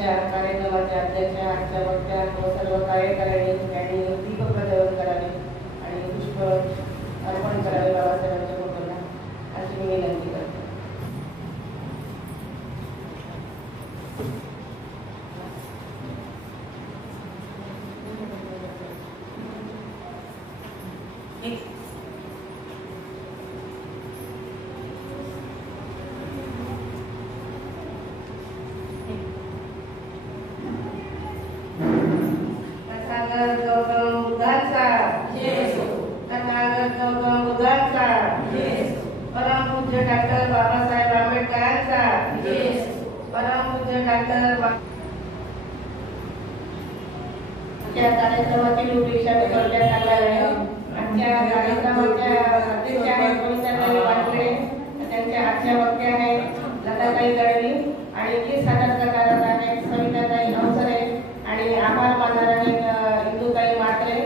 आजच्या कार्यक्रमाच्या अध्यक्षा, आजच्या वक्त्या व सर्व कार्यकारिणी यांनी दीप प्रज्वलन करावे आणि पुष्प अर्पण करावे बाबासाहेबांच्या फोटोला, अशी मी विनंती करते. परमपूज्य डॉक्टर बाबासाहेब आंबेडकरांचा, परमपूज्य डॉक्टर आजच्या कार्यक्रमाची रूपरेषा थोडक्यात सांगणार आहे. आजच्या कार्यक्रमाच्या अध्यक्षा आहेत कविताताई वानखेडे, त्यांच्या आजच्या वक्त्या आहेत लताताई गडवी आणि गीत सादरकार आहेत सविताताई अवसरे आणि आभार मानणार आहेत इंदुताई मात्रे.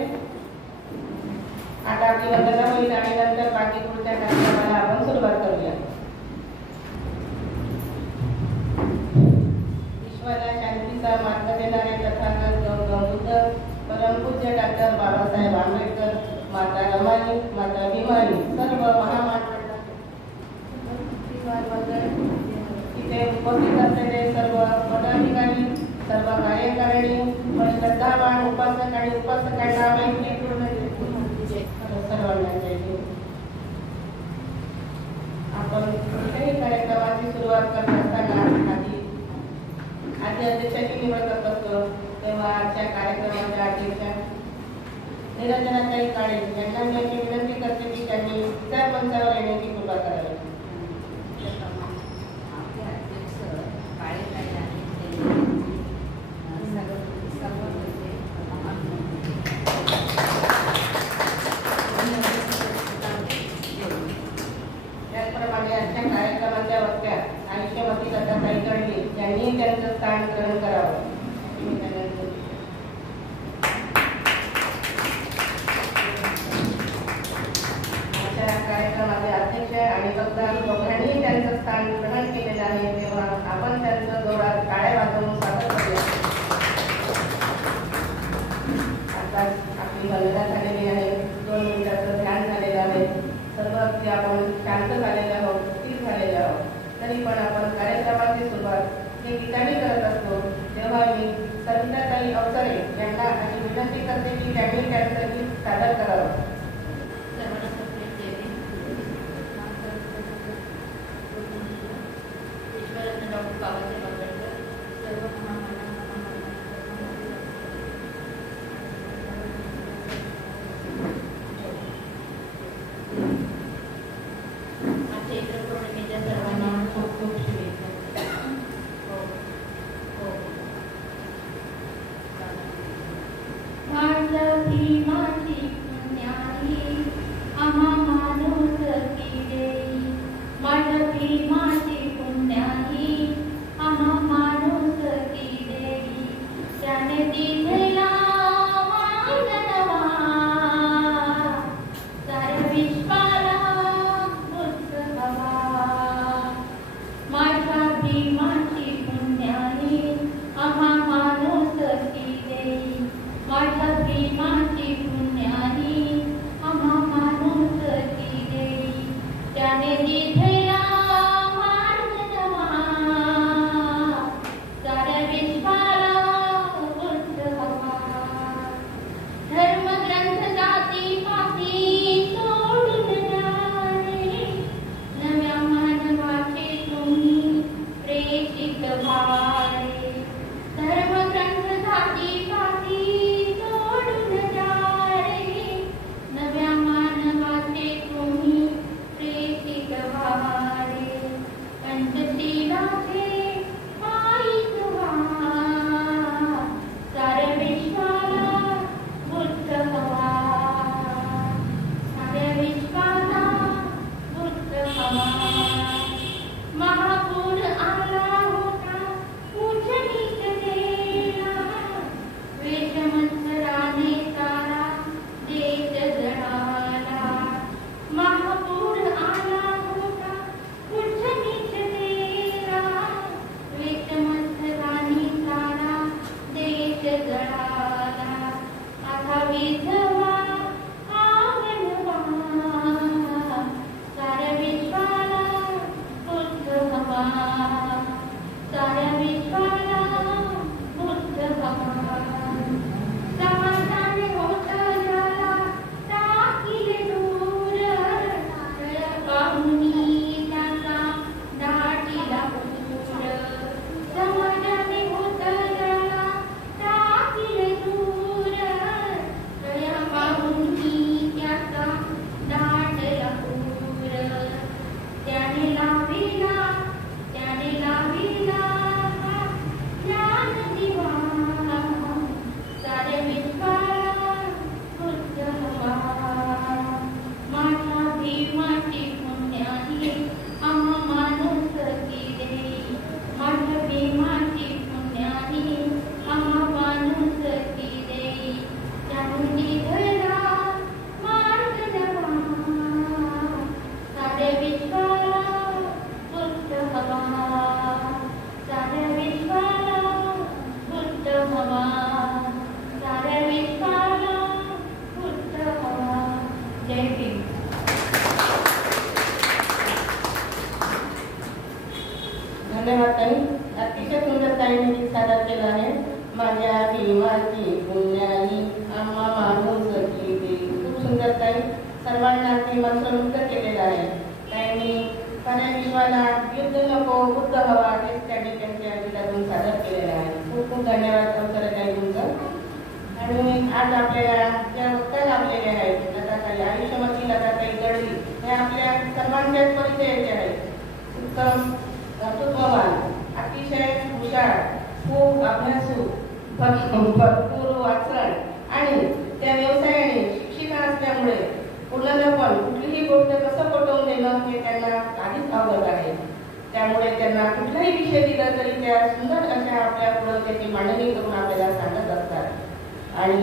आता आपली वंदना होईल आणि नंतर बाकी पुढच्या कार्यक्रमाला आपण सुरुवात करूया. विश्वाला शांतीचा मार्ग देणारे तथागत गौतम बुद्ध, परमपूज्य डॉक्टर बाबासाहेब आंबेडकर, माता रमाई, माता भीमाई, सर्व महामानव इथे उपस्थित असलेले सर्व पदाधिकारी, सर्व कार्यकारिणी व श्रद्धावान उपासक आणि उपासकांना मैत्रीपूर्ण सर्वांना जय हिंद. आपण कुठल्याही कार्यक्रमाची सुरुवात करत असताना आधी अध्यक्षाची निवड करत असतो, तेव्हा आजच्या कार्यक्रमाच्या अध्यक्षा निरंजनाताई काळे यांना मी अशी विनंती करते की त्यांनी विचार मंचावर येण्याची कृपा करावी. त्याचप्रमाणे आजच्या कार्यक्रमाच्या वक्त्या आयुष्यवती लताताई गडवी यांनी त्यांचं स्थान ग्रहण करावं. आजच्या कार्यक्रमाचे अध्यक्ष आणि वक्ता दोघांनी त्यांचं स्थान ग्रहण केलेलं आहे, तेव्हा आपण त्यांचं जोरात टाळ्या वाजवून स्वागत करूया. आता आपली वंदना झालेली आहे, 2 मिनिटाचं ध्यान झालेलं आहे, सर्व अगदी आपण शांत झालेले आहोत, स्थिर झालेले आहोत. तरी पण आपण कार्यक्रमाची सुरुवात हे गीताने करत असतो, तेव्हा मी सविताताई अवसरे यांना अशी विनंती करते की त्यांनी त्यांचं गीत सादर करावं. प्रेम धन्यवाद ताई. अतिशय सुंदर ताईंनी गीत सादर केलं आहे. माझ्या देवाची पुण्याई आम्हा माणूस की. खूप सुंदर ताई. सर्वांना ते मंत्रमुग्ध केलेलं आहे. ताईंनी साऱ्या विश्वाला युद्ध नको बुद्ध हवा हेच त्यांनी त्यांच्या गीतातून सादर केलेलं आहे. खूप खूप धन्यवाद अवसर ताई तुमचं. आणि आज आपल्याला ज्या वक्त्या लाभलेल्या आहेत लताताई आयुष्यमती लताताई गडवी हे आपल्या सर्वांच्याच परिचयाचे आहेत. उत्तम कर्तृत्ववान, अतिशय हुशार, खूप अभ्यासू, भरपूर वाचन आणि त्या व्यवसायाने शिक्षिका असल्यामुळे पूर्णपणे कुठलीही गोष्ट कसं पटवून देणं हे त्यांना आधीच अवगत आहे. त्यामुळे त्यांना कुठलाही विषय दिला तरी त्या सुंदर अशा आपल्या पुढे त्याची मांडणी करून आपल्याला सांगत असतात. आणि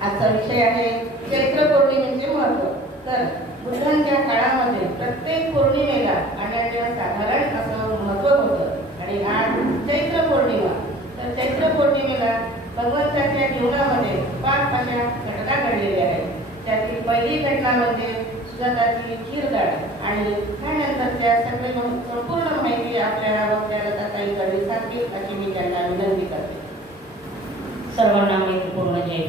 आजचा विषय आहे चैत्र पौर्णिमेचे महत्त्व. तर बुद्धांच्या काळामध्ये प्रत्येक पौर्णिमेला अनन्यसाधारण असं महत्त्व होतं. आणि आज चैत्र पौर्णिमा. तर चैत्र पौर्णिमेला भगवंताच्या जीवनामध्ये 5 अशा घटना घडलेल्या आहेत. त्यातील पहिली घटना म्हणजे सुजाताची खीरगाठ आणि त्यानंतरच्या सगळे संपूर्ण माहिती आपल्या वक्त्याला लताताई गडवी सांगतील अशी मी त्यांना विनंती करते. सर्वांना मैत्रीपूर्ण जय.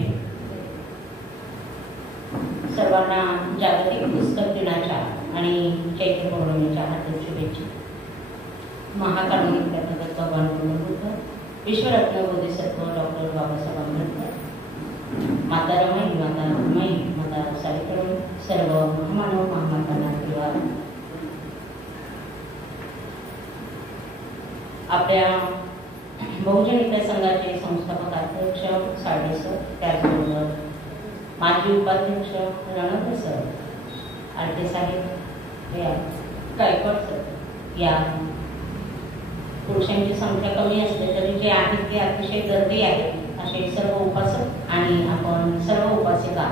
सर्वांना जागतिक पुस्तक दिनाच्या आणि चैत्र पौर्णिमेच्या हार्दिक शुभेच्छा. महाकारुणिक तथागत भगवान बुद्ध, विश्वरत्न बोधिसत्व डॉक्टर बाबासाहेब आंबेडकर, माता रमाई, माता रुक्माई, माता सावित्रीबाई, सर्व महामानव महामातांना किंवा आपल्या बहुजन हित संघाचे संस्थापक अध्यक्ष साळवे सर, त्याचबरोबर माजी उपाध्यक्ष रणधर सर, आरटे साहेब, गायकवाड सर, या पुरुषांची संख्या कमी असते तरी जे आहेत ते अतिशय गर्दी आहे असे सर्व उपासक आणि आपण सर्व उपासिका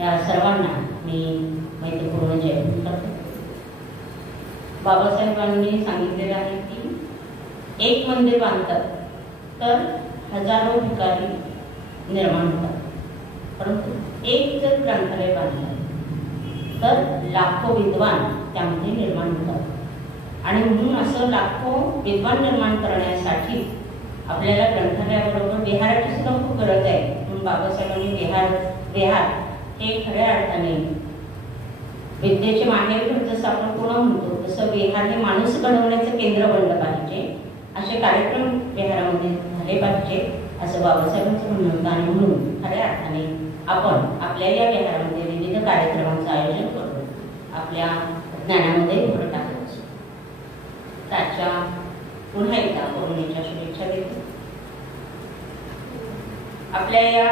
या सर्वांना मी मैत्रीपूर्ण जय करतो. बाबासाहेबांनी सांगितलेलं आहे की एक मंदिर बांधतात तर हजारो भिकारी निर्माण होतात, परंतु एक जर ग्रंथालय बांधलं तर लाखो विद्वान त्यामध्ये निर्माण होतात. आणि म्हणून असं लाखो विद्वान निर्माण करण्यासाठी आपल्याला ग्रंथालयाबरोबर विहाराची सुद्धा खूप गरज आहे. म्हणून बाबासाहेबांनी विहार हे खऱ्या अर्थाने विद्येचे माहेरघर जसं आपण पुन्हा म्हणतो तसं विहार हे माणूस घडवण्याचं केंद्र बनलं पाहिजे. असे कार्यक्रम विहारामध्ये झाले पाहिजे असं बाबासाहेबांचं म्हणणं होतं. आणि म्हणून खऱ्या अर्थाने आपण आपल्या या विहारामध्ये विविध कार्यक्रमांचं आयोजन करतो, आपल्या ज्ञानामध्ये भर टाकत असतो. त्याच्या पुन्हा एकदा पौर्णिमेच्या शुभेच्छा देतो. आपल्या या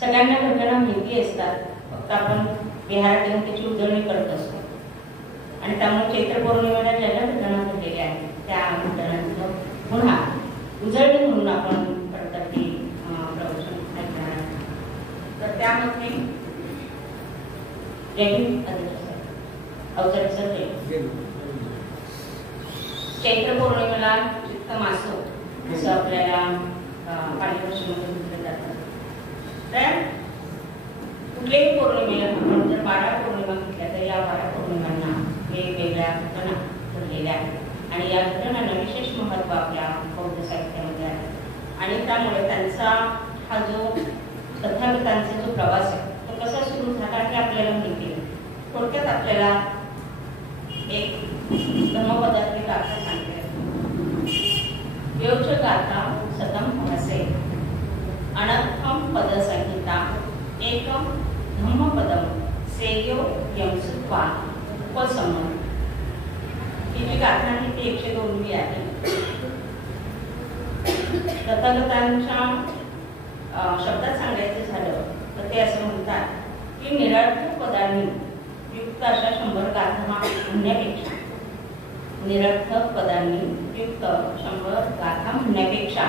सगळ्यांना घटना माहिती असतात, फक्त आपण विहारात येऊन त्याची उजळणी करत असतो. आणि त्यामुळे चैत्र पौर्णिमेला ज्या ज्या घटना घडलेल्या आहेत त्या घटनांचं पुन्हा उजळणी म्हणून आपण कडतटी प्रवचन ऐकणार. तर त्यामध्ये जय हिंद अवसर सर. चैत्र पौर्णिमेला चित्त मासो असं आपल्याला पाठ्यपुस्तकामध्ये म्हटलं जातं. तर कुठल्याही पौर्णिमेला आपण जर 12 पौर्णिमा घेतल्या तर या 12 पौर्णिमांना वेगवेगळ्या घटना घडलेल्या आहेत. आणि या घटनांना विशेष महत्त्व आपल्या बौद्ध साहित्यामध्ये आहे. आणि त्यामुळे त्यांचा हा जो तथागतांचा जो प्रवास आहे तो कसा सुरू झाला हे आपल्याला माहिती आहे. थोडक्यात आपल्याला एक धम्मपदातली गाथा सांगते. योच गाथा सतम असे अनर्थम पदसंहिता एकम धम्मपदम सेयो यमसुत्वा उपसमन. ही जी गाथा आहे ती 102वी आहे. तथागतांच्या शब्दात सांगायचं झालं तर ते असं म्हणतात की निरर्थक पदांनी युक्त अशा 100 गाथा म्हणण्यापेक्षा निरर्थक पदांनी युक्त 100 गाथा म्हणण्यापेक्षा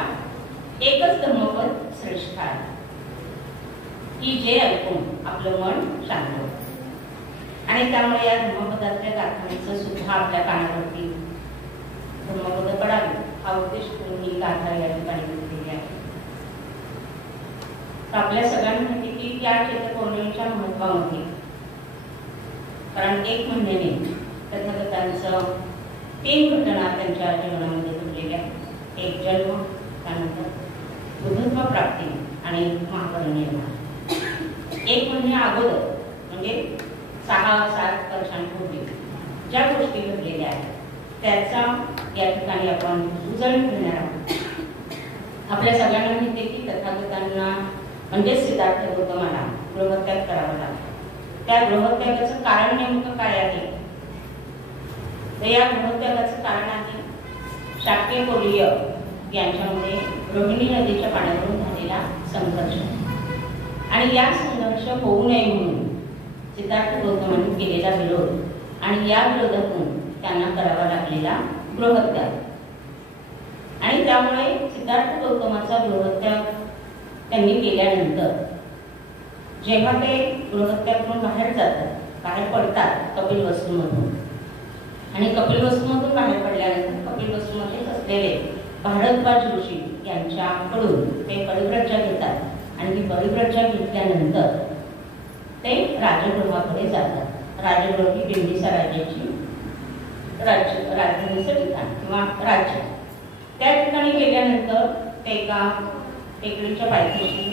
एकच धम्मपद श्रेष्ठ आहे की जे ऐकून आपलं मन शांत होतं. आणि त्यामुळे या धम्मपदातल्या गाथांचं सुद्धा आपल्या कानावरती धम्मपद पडावी हा उद्देश करून ही गाथा या ठिकाणी घेतलेली आहे. तर आपल्या सगळ्यांना माहिती की या चैत्र पौर्णिमेच्या महत्वामध्ये कारण 1 महिन्याने तथागतांचं 3 घटना त्यांच्या जीवनामध्ये घडलेल्या. एक जन्म, त्यानंतर बुद्धत्व प्राप्ती आणि महापरिनिर्वाण. एक म्हणजे अगोदर, म्हणजे 6-7 वर्षांपूर्वी ज्या गोष्टी घडलेल्या आहेत त्याचा या ठिकाणी आपण उजळणी घेणार आहोत. आपल्या सगळ्यांना माहिती आहे की तथागतांना म्हणजे सिद्धार्थ गौतमाला गृहत्याग करावा लागला. त्या गृहत्यागाचं कारण नेमकं काय आहे? तर या गृहत्यागाचं कारण आहे शाक्य कोलीय यांच्यामध्ये रोहिणी नदीच्या पाण्यावरून झालेला संघर्ष. आणि या संघर्ष होऊ नये म्हणून सिद्धार्थ गौतमांनी केलेला विरोध आणि या विरोधातून त्यांना करावा लागलेला गृहत्याग. आणि त्यामुळे सिद्धार्थ गौतमाचा गृहत्याग त्यांनी केल्यानंतर जेव्हा ते गृहत्यागातून बाहेर जातात, बाहेर पडतात कपिलवस्तूमधून, आणि कपिलवस्तूमधून बाहेर पडल्यानंतर कपिलवस्तूमध्येच असलेले भारद्वाज ऋषी यांच्याकडून ते परिव्रज्या घेतात. आणि ही परिव्रज्या घेतल्यानंतर ते राजगृहाकडे जातात. राजगृह ही बिंबिसार राज्याची राजधानीचं ठिकाण किंवा राज्य. त्या ठिकाणी गेल्यानंतर ते एका टेकडीच्या पायथ्याशी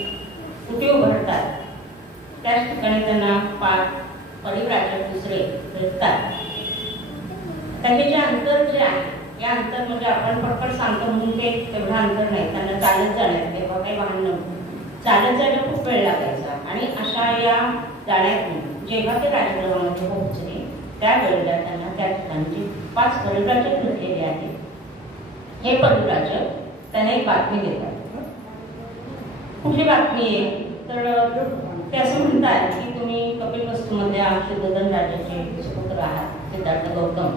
कुठे उभारतात. त्याच ठिकाणी त्यांना परिव्राजक दुसरे भेटतात. त्याचे जे अंतर जे आहे, या अंतर म्हणजे आपण पटपट सांगतो म्हणून ते तेवढं अंतर नाही. त्यांना चालत जाण्यात, तेव्हा काही वाहन नव्हतं, चालत जायला खूप वेळ लागायचा. आणि अशा या जाण्यातून जेव्हा ते राजगृहामध्ये पोहोचले त्यावेळेला त्यांना त्या ठिकाणचे 5 परिव्राजक भेटलेले आहेत. हे परिव्राजक त्यांना एक बातमी देतात. कुठली बातमी आहे? तर ते असं म्हणतात की तुम्ही कपिलवस्तूमध्ये शुद्धोधन राजाचे सुपुत्र आहात सिद्धार्थ गौतम,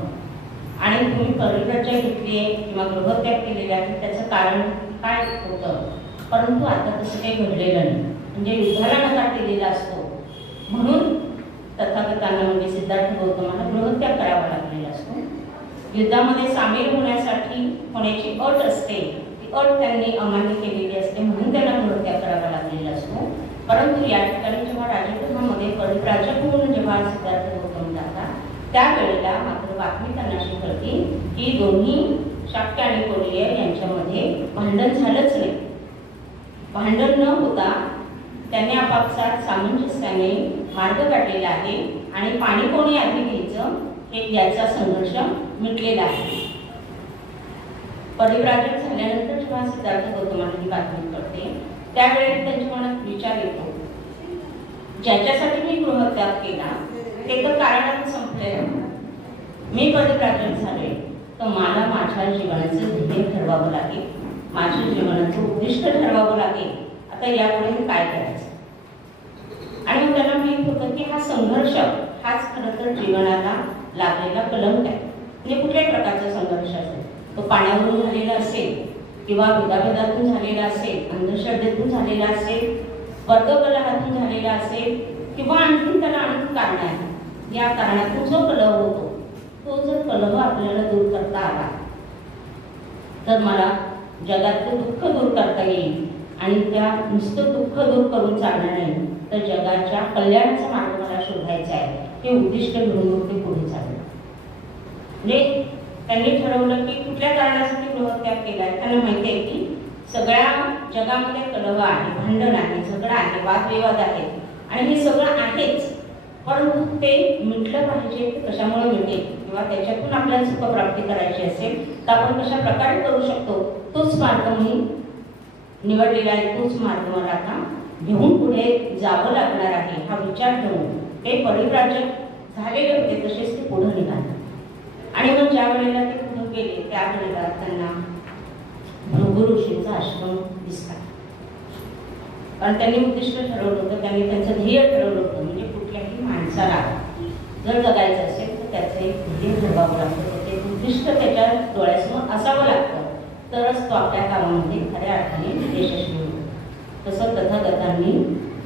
आणि तुम्ही परिव्राज्या घेतली आहे किंवा गृहत्याग केलेले आहे, त्याचं कारण काय होतं? परंतु आता तसं काही घडलेलं नाही. म्हणजे युद्धाला नकार दिलेला असतो म्हणून तथागतांना म्हणजे सिद्धार्थ गौतमाला गृहत्याग करावा लागलेला असतो. युद्धामध्ये सामील होण्याची अट असते, ती अट त्यांनी अमान्य केलेली असते म्हणून त्यांना गृहत्याग करावा लागलेला असतो. परंतु या ठिकाणी जेव्हा राजगृहामध्ये परिव्राजक म्हणून जेव्हा सिद्धार्थ गौतम जातात त्यावेळेला मात्र बातमी त्यांना अशी कळते की दोन्ही शाक्य आणि कोलीय यांच्यामध्ये भांडण झालंच नाही. भांडण न होता त्यांनी आपापसात सामंजस्याने मार्ग काढलेला आहे आणि पाणी कोणी आधी घ्यायचं हे याचा संघर्ष मिटलेला आहे. परिव्राजक झाल्यानंतर जेव्हा सिद्धार्थ गौतमाला ही बातमी कळते त्यावेळेला त्यांच्या मनात विचार येतो, ज्याच्यासाठी मी गृहत्याग केला ते तर कारणात संपलेलं. मी परिव्राजक झाले तर मला माझ्या जीवनाचं ध्येय ठरवावं लागेल, माझ्या जीवनाचं उद्दिष्ट ठरवावं लागेल. आता यापुढे मी काय करायचं? आणि मग त्यांना माहित होतं की हा संघर्ष हाच खरं तर जीवनाला लागलेला कलंक आहे. म्हणजे कुठल्याही प्रकारचा संघर्ष असेल, तो पाण्यावरून झालेला असेल किंवा भेदाभेदातून झालेला असेल, अंधश्रद्धेतून झालेला असेल, वर्गकलहातून झालेला असेल किंवा आणखी त्याला आणखी कारण आहे. या कारणातून जो कलह होतो तो जर कलह आपल्याला दूर करता आला तर मला जगातलं दुःख दूर करता येईल. आणि त्या नुसतं दुःख दूर करून चालणार नाही तर जगाच्या कल्याणाचा मार्ग मला शोधायचा आहे, हे उद्दिष्ट घेऊन ते पुढे चाललं. म्हणजे त्यांनी ठरवलं की कुठल्या कारणासाठी गृहत्याग केला. त्यांना माहिती आहे की सगळ्या जगामध्ये कलह आहे, भांडण आहे, झगडा आहे, वादविवाद आहे आणि हे सगळं आहेच. परंतु ते मिटलं पाहिजे. कशामुळे मिळते किंवा त्याच्यातून आपल्याला सुखप्राप्ती करायची असेल तर आपण कशा प्रकारे करू शकतो, तोच मार्ग मी निवडलेला आहे, तोच मार्ग मला आता घेऊन पुढे जावं लागणार आहे. हा विचार ठेवून ते परिव्राजक झालेले होते तसेच ते पुढे निघाले. आणि मग ज्या वेळेला ते पुढे गेले त्यावेळेला त्यांना भृगु ऋषींचा आश्रम दिसला. कारण त्यांनी उद्दिष्ट ठरवलं होतं, त्यांनी त्यांचं ध्येय ठरवलं होतं. म्हणजे कुठल्याही माणसाला जर जगायचं असेल तर त्याचं एक ध्येय ठरवावं लागतं, त्याचे उद्दिष्ट त्याच्या डोळ्यासमोर असावं लागतं, तरच तो आपल्या कामामध्ये खऱ्या अर्थाने यशस्वी होतो. तसं तथागतांनी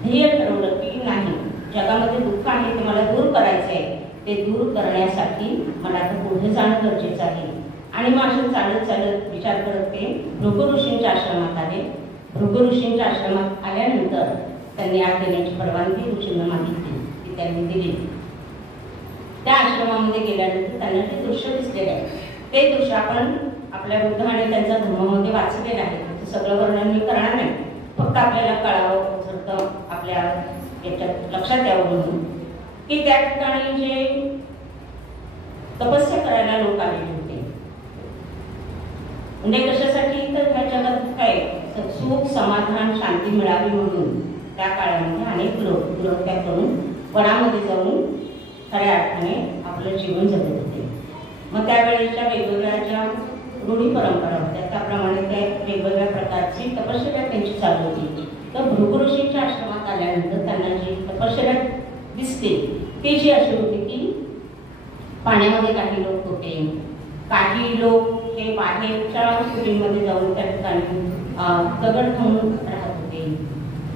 ध्येय ठरवलं की नाही, जगामध्ये दुःख आहे ते मला दूर करायचं आहे, ते दूर करण्यासाठी मला आता पुढे जाणं गरजेचं आहे. आणि मग असे चालत चालत विचार करत ते भृगु ऋषींच्या आश्रमात आले. भृगु ऋषींच्या आश्रमात आल्यानंतर त्यांनी आत येण्याची परवानगी ऋषींना मागितली, ती त्यांनी दिली. त्या आश्रमामध्ये गेल्यानंतर त्यांना ते दृश्य दिसलेलं आहे ते दृश्य आपण आपल्या बुद्ध आणि त्यांच्या धर्मामध्ये वाचलेलं आहे. ते सगळं वर्णन मी करणार नाही, फक्त आपल्याला कळावं जर आपल्या याच्यात लक्षात यावं म्हणून की त्या ठिकाणी जे तपस्या करायला लोक आलेले होते, म्हणजे कशासाठी तर ह्या जगात काय सुख समाधान शांती मिळावी म्हणून त्या काळामध्ये अनेक लोक त्या करून वनामध्ये जाऊन खऱ्या अर्थाने आपलं जीवन जगत होते. मग त्यावेळेच्या वेगवेगळ्या ज्या रूढी परंपरा होत्या त्याप्रमाणे त्या वेगवेगळ्या प्रकारची तपश्चर्या त्यांची चालू होती. तर भृगु ऋषींच्या आश्रमात आल्यानंतर त्यांना जी तपश्चर्या दिसते ती जी अशी होती की पाण्यामध्ये काही लोक होते, काही लोक हे बाहेरच्या कुटीमध्ये जाऊन त्या ठिकाणी दगड खाऊन राहत होते.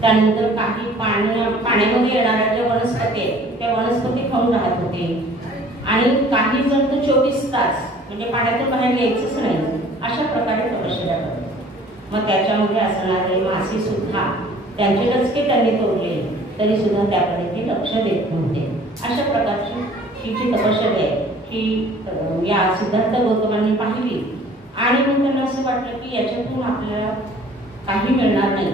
त्यानंतर काही पाण्यामध्ये येणाऱ्या ज्या वनस्पती आहेत त्या वनस्पती खाऊन राहत होते. आणि काही जण तर 24 तास म्हणजे पाण्यातून बाहेर यायचंच नाही अशा प्रकारे तपश्चर्या करतात. मग त्याच्यामध्ये असणारे मासे सुद्धा त्यांचे डचके त्यांनी तोडले तरी सुद्धा त्याकडे ते लक्ष देत नव्हते. अशा प्रकारची ही जी तपश्चर्या आहे ही या सिद्धार्थ गौतमांनी पाहिली आणि मग त्यांना असं वाटलं की याच्यातून आपल्याला काही मिळणार नाही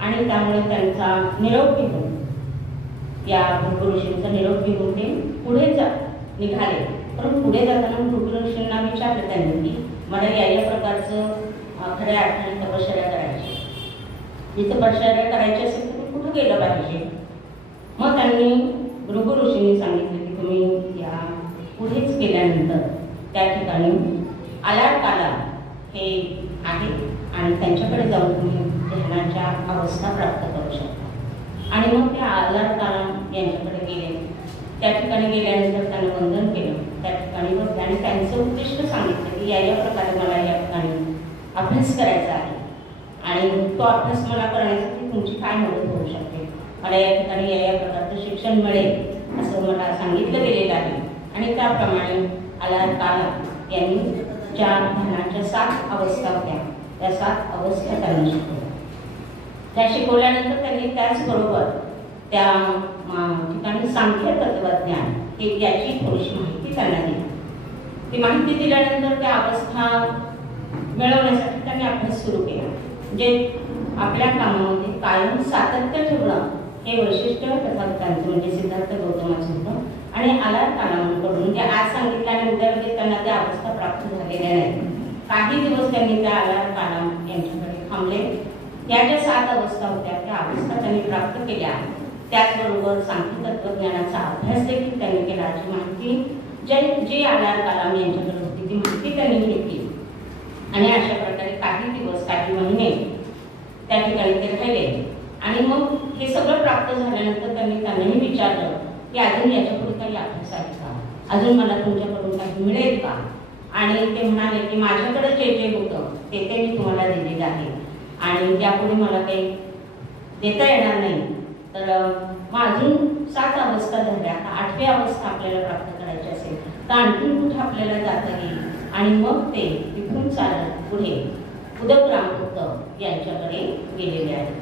आणि त्यामुळे त्यांचा निरोप घेऊन या भृगु ऋषींचा निरोप घेऊन ते पुढे निघाले. पण पुढे जाताना भृगु ऋषींना विचारलं त्यांनी की मला या प्रकारचं खऱ्या अर्थाने तपश्चर्या करायची, जी तपश्चर्या करायची असेल तर कुठं गेलं पाहिजे. मग त्यांनी भृगु ऋषींनी सांगितलं की तुम्ही या पुढेच गेल्यानंतर त्या ठिकाणी आलारकाला हे आहे आणि त्यांच्याकडे जाऊन तुम्ही ध्यानाच्या अवस्था प्राप्त करू शकता. आणि मग ते आलारकाला यांच्याकडे गेले. त्या ठिकाणी गेल्यानंतर त्यांनी वंदन केलं. त्या ठिकाणी बघ आणि त्यांचं उद्दिष्ट सांगितलं की या प्रकारे मला या ठिकाणी अभ्यास करायचा आहे आणि तो अभ्यास मला करण्यासाठी तुमची काय मदत होऊ शकते, मला या ठिकाणी या प्रकारचं शिक्षण मिळेल असं मला सांगितलं गेलेलं आहे. आणि त्याप्रमाणे आलारकाला यांनी ज्या ध्यानाच्या 7 अवस्था होत्या त्या 7 अवस्था त्यांनी शिकवल्या. त्या शिकवल्यानंतर त्यांनी त्याचबरोबर त्या ठिकाणी सांख्य तत्वज्ञान हे याची थोडीशी माहिती त्यांना दिली. ती माहिती दिल्यानंतर त्या अवस्था मिळवण्यासाठी त्यांनी अभ्यास सुरू केला. म्हणजे आपल्या कामामध्ये कायम सातत्य ठेवणं हे वैशिष्ट्य तथागतांचं म्हणजे सिद्धार्थ गौतमाचं होतं. आणि आलारकालांकडून म्हणजे आज सांगितलं आणि उद्या लगेच त्यांना त्या अवस्था प्राप्त झालेल्या नाहीत. काही दिवस त्यांनी त्या आलारकाला यांच्याकडे थांबले. या ज्या 7 अवस्था होत्या त्या अवस्था त्यांनी प्राप्त केल्या. त्याचबरोबर सांख्य तत्वज्ञानाचा अभ्यास देखील त्यांनी केला. जी माहिती जी आलारकालाम यांच्याकडे होती ती माहिती त्यांनी घेतली. आणि अशा प्रकारे काही दिवस काही महिने त्या ठिकाणी ते राहिले. आणि मग हे सगळं प्राप्त झाल्यानंतर त्यांनी त्यांनाही विचारलं की अजून याच्यापुढे काही अभ्यास आहे का, अजून मला तुमच्याकडून काही मिळेल का. आणि ते म्हणाले की माझ्याकडे जे जे होतं ते मी तुम्हाला दिलेलं आहे आणि त्यापुढे मला काही देता येणार नाही. तर मग अजून 7 अवस्था झाल्या. 8वी अवस्था आपल्याला प्राप्त करायची असेल तर आणखीन कुठे आपल्याला जाता येईल. आणि मग ते तिथून चालत पुढे उदकरामपुत्र यांच्याकडे गेलेले आहेत.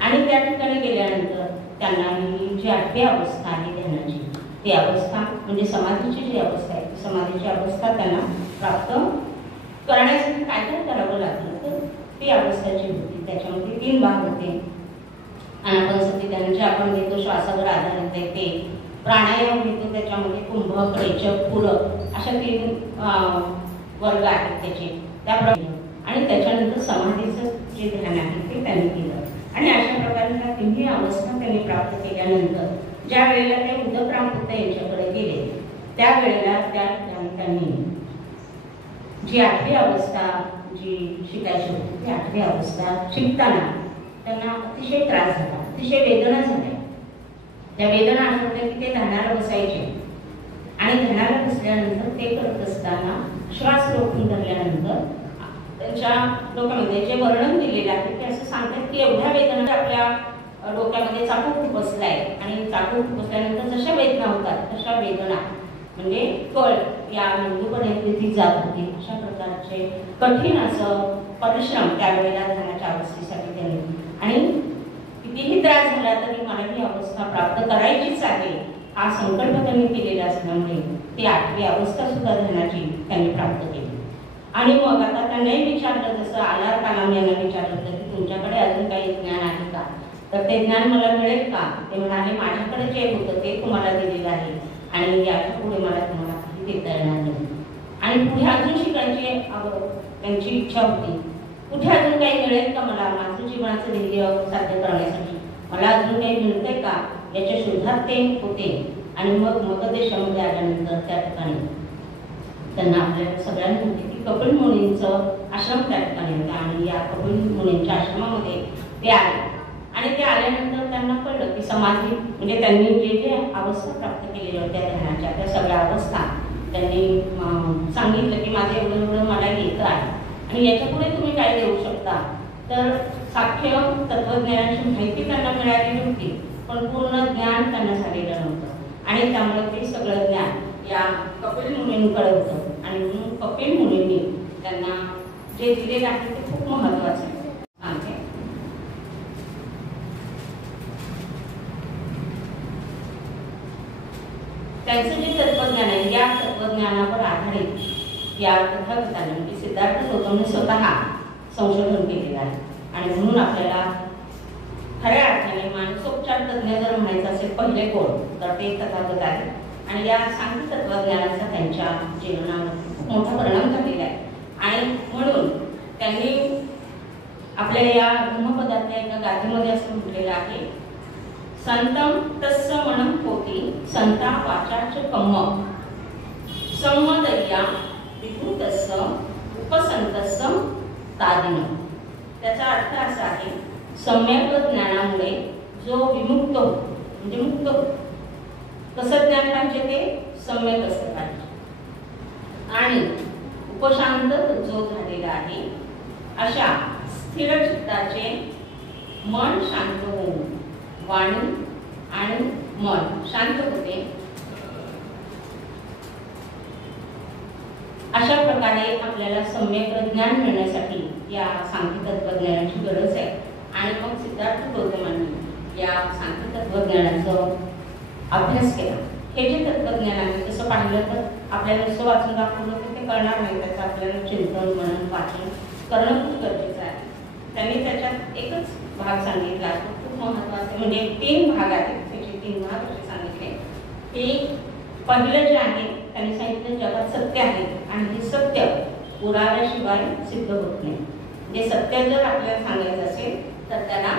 आणि त्या ठिकाणी गेल्यानंतर त्यांना ही जी 8वी अवस्था आहे ध्यानाची ती अवस्था म्हणजे समाधीची जी अवस्था आहे ती समाधीची अवस्था त्यांना प्राप्त करण्यासाठी काय काय करावं लागलं तर ती अवस्था जी होती त्याच्यामध्ये 3 भाग होते. आनापानसती ध्यान जे आपण घेतो श्वासावर आधारित आहे ते, प्राणायाम घेतो त्याच्यामध्ये कुंभक रेचक पूरक अशा 3 वर्ग आहेत त्याचे त्याप्रमाणे. आणि त्याच्यानंतर समाधीचं जे ध्यान आहे ते त्यांनी केलं. आणि अशा प्रकारे ह्या 3 अवस्था त्यांनी प्राप्त केल्यानंतर ज्या वेळेला ते उदकरामपुत्र यांच्याकडे गेले त्यावेळेला त्या ठिकाणी त्यांनी जी 8वी अवस्था जी शिकायची होती ती 8वी अवस्था शिकताना त्यांना अतिशय त्रास झाला, अतिशय वेदना झाल्या. त्या वेदना अशा होत्या की ते ध्यानाला बसायचे आणि ध्यानाला बसल्यानंतर ते करत असताना श्वास रोखून धरल्यानंतर त्यांच्या डोक्यामध्ये जे वर्णन दिलेले आहे ते असं सांगतात की एवढ्या वेदना आपल्या डोक्यामध्ये चाकू बसलाय आणि चाकू बसल्यानंतर जशा वेदना होतात तशा वेदना म्हणजे कळ या मेंदूपर्यंत ती जात होती. अशा प्रकारचे कठीण असं परिश्रम त्यावेळेला ध्यानाच्या अवस्थेसाठी त्यांनी. आणि कितीही त्रास झाला तरी मला ही अवस्था प्राप्त करायचीच आहे हा संकल्प त्यांनी केलेला असल्यामुळे ती 8वी अवस्था सुद्धा ध्यानाची त्यांनी प्राप्त केली. आणि मग आता त्यांनाही विचारलं, जसं आलार कलाम यांना विचारलं होतं की तुमच्याकडे अजून काही ज्ञान आहे का, तर ते ज्ञान मला मिळेल का? ते म्हणाले माझ्याकडे जे होतं ते तुम्हाला दिलेलं आहे आणि याच्या पुढे मला तुम्हाला काही देता येणार नाही. आणि पुढे अजून शिकायची त्यांची इच्छा होती. कुठे अजून काही मिळेल का मला, माझं जीवनाचं ध्येय साध्य करण्यासाठी मला अजून काही मिळतंय का, याच्या शोधात ते होते. आणि मग मगदेशामध्ये आल्यानंतर त्या ठिकाणी त्यांना आपल्या सगळ्यांना होते की कपिल मुनींचं आश्रम त्या ठिकाणी होता आणि या कपिल मुनींच्या आश्रमामध्ये ते आले. आणि ते आल्यानंतर त्यांना कळलं की समाधी म्हणजे त्यांनी जे जे अवस्था प्राप्त केलेल्या होत्या ध्यानाच्या त्या सगळ्या अवस्था त्यांनी सांगितलं की माझं एवढं एवढं मला येतं आहे आणि याच्यापुढे तुम्ही काय देऊ शकता. तर साख्य तत्वज्ञानाची माहिती त्यांना मिळालेली होती, पण पूर्ण ज्ञान त्यांना झालेलं नव्हतं. आणि त्यामुळे ते सगळं ज्ञान या कपिल मुनींकडे होतं आणि म्हणून कपिल मुनींनी त्यांना जे दिलेलं आहे ते खूप महत्त्वाचं आहे. त्यांचं जे तत्वज्ञान आहे या तत्वज्ञानावर आधारित या कथाकथाने म्हणजे सिद्धार्थ गौतमने स्वतः संशोधन केलेलं आहे. आणि म्हणून आपल्याला खऱ्या अर्थाने मानसोपचार तज्ञ जर म्हणायचं असेल पहिले कोण, तर ते तथागत आहे. आणि या सांख्य तत्वज्ञानाचा त्यांच्या जीवनावर खूप मोठा परिणाम झालेला आहे. आणि म्हणून त्यांनी आपल्या या धर्मपदातल्या एका गाथेमध्ये असं म्हटलेलं आहे, संतम तस्स म्हणम कोटी संता वाचाच कम्म संमदय्या विभूतस्स उपसंतस्स तादिन. त्याचा अर्थ असा आहे, सम्यक ज्ञानामुळे जो विमुक्त होतो म्हणजे मुक्त होतो. कसं ज्ञान पाहिजे, ते सम्यक असलं पाहिजे. आणि उपशांत जो झालेला आहे अशा स्थिर चित्ताचे मन शांत होऊन वाणी आणि मन शांत होते. अशा प्रकारे आपल्याला सम्यक ज्ञान मिळण्यासाठी या सांख्य तत्वज्ञानाची गरज आहे. आणि मग सिद्धार्थ गौतमांनी या सांख्य तत्वज्ञानाचा अभ्यास केला. हे जे तत्वज्ञान आहे तसं पाहिलं तर आपल्याला नुसतं वाचून दाखवलं तर ते कळणार नाही. त्याचं आपल्याला चिंतन मनन वाचन करणं खूप गरजेचं आहे. त्यांनी त्याच्यात एकच भाग सांगितला तो खूप महत्त्वाचा, म्हणजे 3 भाग आहेत. त्याचे 3 भाग असे सांगितले की पहिलं जे आहे त्यांनी सांगितलं जगात सत्य आहे आणि हे सत्य पुराव्याशिवाय सिद्ध होत नाही. म्हणजे सत्य जर आपल्याला सांगायचं असेल तर त्याला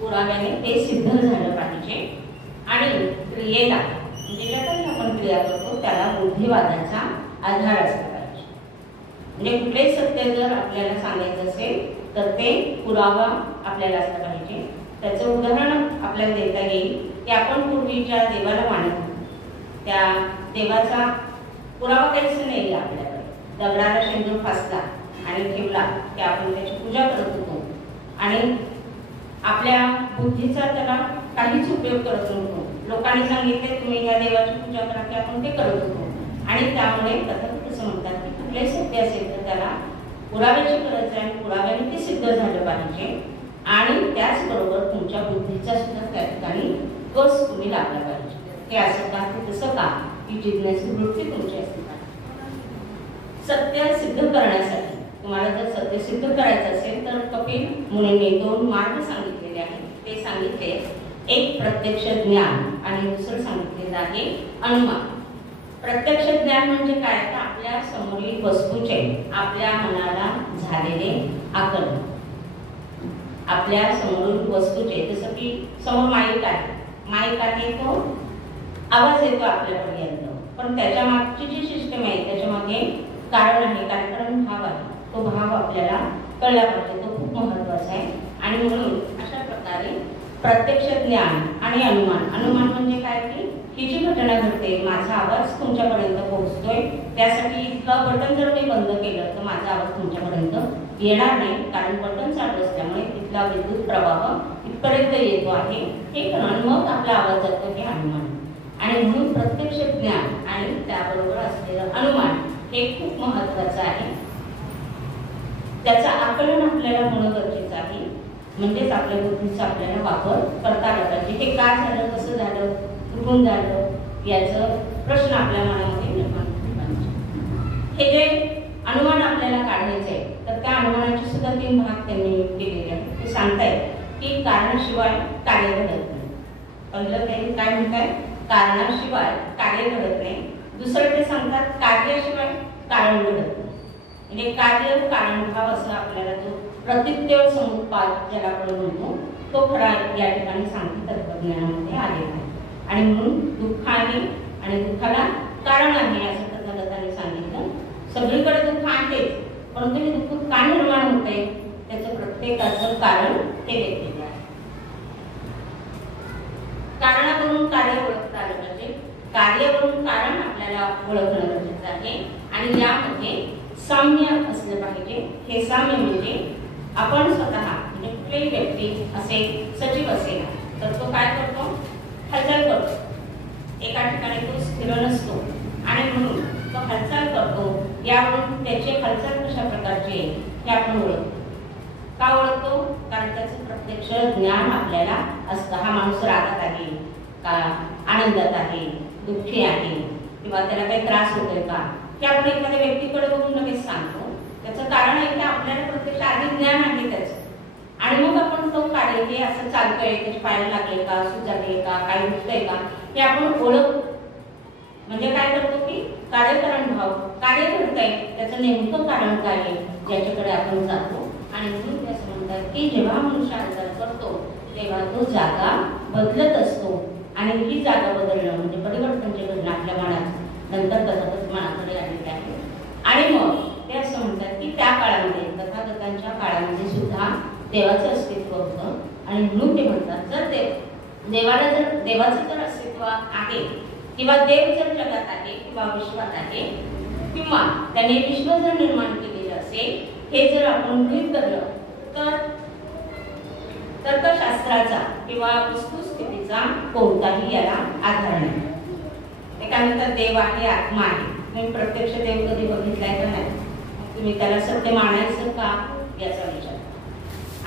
पुराव्याने ते सिद्ध झालं पाहिजे. आणि क्रियेला म्हणजे ज्या काही आपण क्रिया करतो त्याला बुद्धिवादाचा आधार असला पाहिजे. म्हणजे कुठलेही सत्य जर आपल्याला सांगायचं असेल तर ते पुरावा आपल्याला असला पाहिजे. त्याचं उदाहरण आपल्याला देता येईल की आपण पूर्वी ज्या देवाला मानत होतो त्या देवाचा पुरावा काहीच नाही आपल्याकडे. दगडाला शेंदूर फासला आणि ठेवला की आपण त्याची पूजा करत होतो आणि आपल्या बुद्धीचा त्याला काहीच उपयोग करत नव्हतो. लोकांनी सांगितले तुम्ही या देवाची पूजा करा की आपण ते करत होतो. आणि त्यामुळे कथाकथ असं म्हणतात की कुठले सत्य असेल तर त्याला पुराव्याची गरज आहे आणि पुराव्याने ते सिद्ध झालं पाहिजे. आणि त्याचबरोबर तुमच्या बुद्धीचा सुद्धा त्या ठिकाणी कस तुम्ही लागला पाहिजे. हे असं का ते तसं का, ही जिज्ञासी वृत्ती तुमची असते का. सत्य सिद्ध करण्यासाठी तुम्हाला जर सत्य सिद्ध करायचं असेल तर कपिल मुनींनी 2 मार्ग सांगितलेले आहेत. ते सांगितले, एक प्रत्यक्ष ज्ञान आणि दुसरं सांगितलेलं आहे अनुमान. प्रत्यक्ष ज्ञान म्हणजे काय, तर आपल्या समोरील वस्तूचे आपल्या मनाला झालेले आकलन. आपल्या समोरील वस्तूचे जसं की समोर माईक आहे, माईक आहे तो आवाज येतो आपल्यापर्यंत, पण त्याच्या मागची जी सिस्टम आहे त्याच्यामागे कारण आहे, कार्यक्रम भाव आहे. तो भाव आपल्याला कळला पाहिजे, तो खूप महत्त्वाचा आहे. आणि म्हणून अशा प्रकारे प्रत्यक्ष ज्ञान आणि अनुमान. अनुमान म्हणजे काय की ही जी घटना घडते, माझा आवाज तुमच्यापर्यंत पोहोचतोय, त्यासाठी इथलं बटन जर मी बंद केलं तर माझा आवाज तुमच्यापर्यंत येणार नाही, कारण बटन चालू असल्यामुळे तिथला विद्युत प्रवाह इथपर्यंत येतो आहे. हे करून मग आपला आवाज जातो, हे अनुमान. आणि म्हणून प्रत्यक्ष ज्ञान आणि त्याबरोबर असलेलं अनुमान हे खूप महत्त्वाचं आहे. त्याचं आकलन आपल्याला होणं गरजेचं आहे. म्हणजेच आपल्या बुद्धीचा आपल्याला वापर करता आला पाहिजे. हे काय झालं, कसं झालं, कुठून झालं, याचं प्रश्न आपल्या मनामध्ये निर्माण झाला पाहिजे. हे जे अनुमान आपल्याला काढायचे आहे, तर त्या अनुमानाचे सुद्धा 3 भाग त्यांनी दिलेले आहेत. ते सांगतायत की कारणाशिवाय कार्य घडत नाही. पहिलं त्यांनी काय म्हणताय, कारणाशिवाय कार्य घडत नाही. दुसरं ते सांगतात कार्याशिवाय कारण घडत नाही. म्हणजे कार्य कारण भाव असं आपल्याला जो प्रतित्व समुत्पाद ज्याला आपण म्हणतो तो खरा या ठिकाणी सांख्य तत्वज्ञानामध्ये आलेला आहे. आणि म्हणून दुःख आहे आणि दुःखाला कारण आहे असं तथागतांनी सांगितलं. सगळीकडे दुःख आहेच, परंतु हे दुःख का निर्माण होते त्याचं प्रत्येकाचं कारण हे वेगवेगळं आहे. कारणावरून कार्य ओळखता आलं पाहिजे, कार्यावरून कारण आपल्याला ओळखणं गरजेचं आहे. आणि यामध्ये साम्य असलं पाहिजे. हे साम्य म्हणजे आपण स्वतः म्हणजे कुठलीही व्यक्ती असेल, सजीव असेल तर तो काय करतो, हालचाल करतो. एका ठिकाणी तो स्थिर नसतो आणि म्हणून तो हालचाल करतो. यावरून त्याची हालचाल कशा प्रकारची आहे हे आपण ओळखतो. का ओळखतो, कारण त्याचं प्रत्यक्ष ज्ञान आपल्याला असतं. हा माणूस रागात आहे का, आनंदात आहे, दुःखी आहे किंवा त्याला काही त्रास होतोय का, हे आपण एखाद्या व्यक्तीकडे बघून लगेच सांगतो. त्याचं कारण आहे की आपल्याला प्रत्यक्ष आधी ज्ञान आहे त्याचं, आणि मग आपण तो कार्य हे असं चालतोय, त्याचे पायाला लागले का, सूज आली का, काही दुखतंय का हे आपण ओळखतो. म्हणजे काय करतो की कार्यकारण भाव, कार्य घडतंय त्याचं नेमकं कारण काय आहे याच्याकडे आपण जातो. आणि म्हणून ते असं म्हणतात की जेव्हा मनुष्य हालचाल करतो तेव्हा तो जागा बदलत असतो. आणि ही जागा बदलणं म्हणजे परिवर्तन जे घडणं आपल्या मनात नंतर तथागत मनाकडे आलेले आहे. आणि मग ते असं म्हणतात की त्या काळामध्ये तथागतांच्या काळामध्ये सुद्धा देवाचं अस्तित्व होतं. आणि म्हणून ते म्हणतात जर देवाचं जर अस्तित्व आहे किंवा देव जर जगात आहे किंवा विश्वात आहे किंवा त्याने विश्व जर निर्माण केलेलं असेल, हे जर आपण गृहीत धरलं तर तर्कशास्त्राचा किंवा वस्तुस्थितीचा कोणताही याला आधार नाही. एकानंतर देव आहे, आत्मा आहे. तुम्ही प्रत्यक्ष देव कधी बघितलाय का नाही, तुम्ही त्याला सत्य मानायचं का याचा विचार.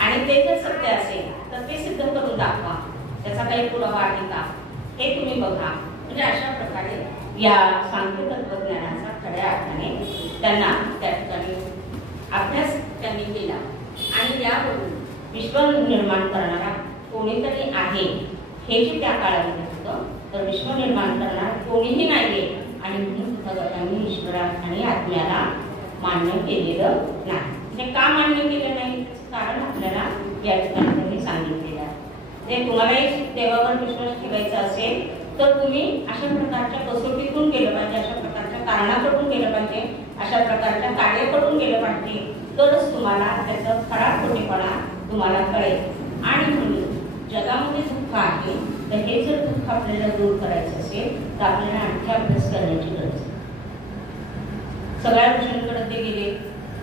आणि ते जर सत्य असेल तर ते सिद्ध करून दाखवा, त्याचा काही पुरावा आहे का हे तुम्ही बघा. म्हणजे अशा प्रकारे या सांख्य तत्वज्ञानाचा खऱ्या अर्थाने त्यांना त्या ठिकाणी अभ्यास त्यांनी केला. आणि यावरून विश्व निर्माण करणारा कोणीतरी आहे हे जे त्या काळामध्ये होतं, तर विश्व निर्माण करणारा कोणीही नाहीये. आणि म्हणून तथागतांनी ईश्वरा आणि आत्म्याला मान्य केलेलं नाही. म्हणजे का मान्य केलं नाही त्याचं कारण आपल्याला या ठिकाणी त्यांनी सांगितलेलं आहे. म्हणजे तुम्हालाही देवावर विश्वास ठेवायचा असेल तर तुम्ही अशा प्रकारच्या कसोटीतून केलं पाहिजे, अशा प्रकारच्या कारणाकडून केलं पाहिजे, अशा प्रकारच्या कार्याकडून केलं पाहिजे, तरच तुम्हाला त्याचा खरा खोटेपणा तुम्हाला कळेल. आणि म्हणून जगामध्ये दुःख आहे तर हे जर दुःख आपल्याला दूर करायचं असेल तर आपल्याला आणखी अभ्यास करण्याची गरज आहे. सगळ्या ऋषींकडे ते गेले,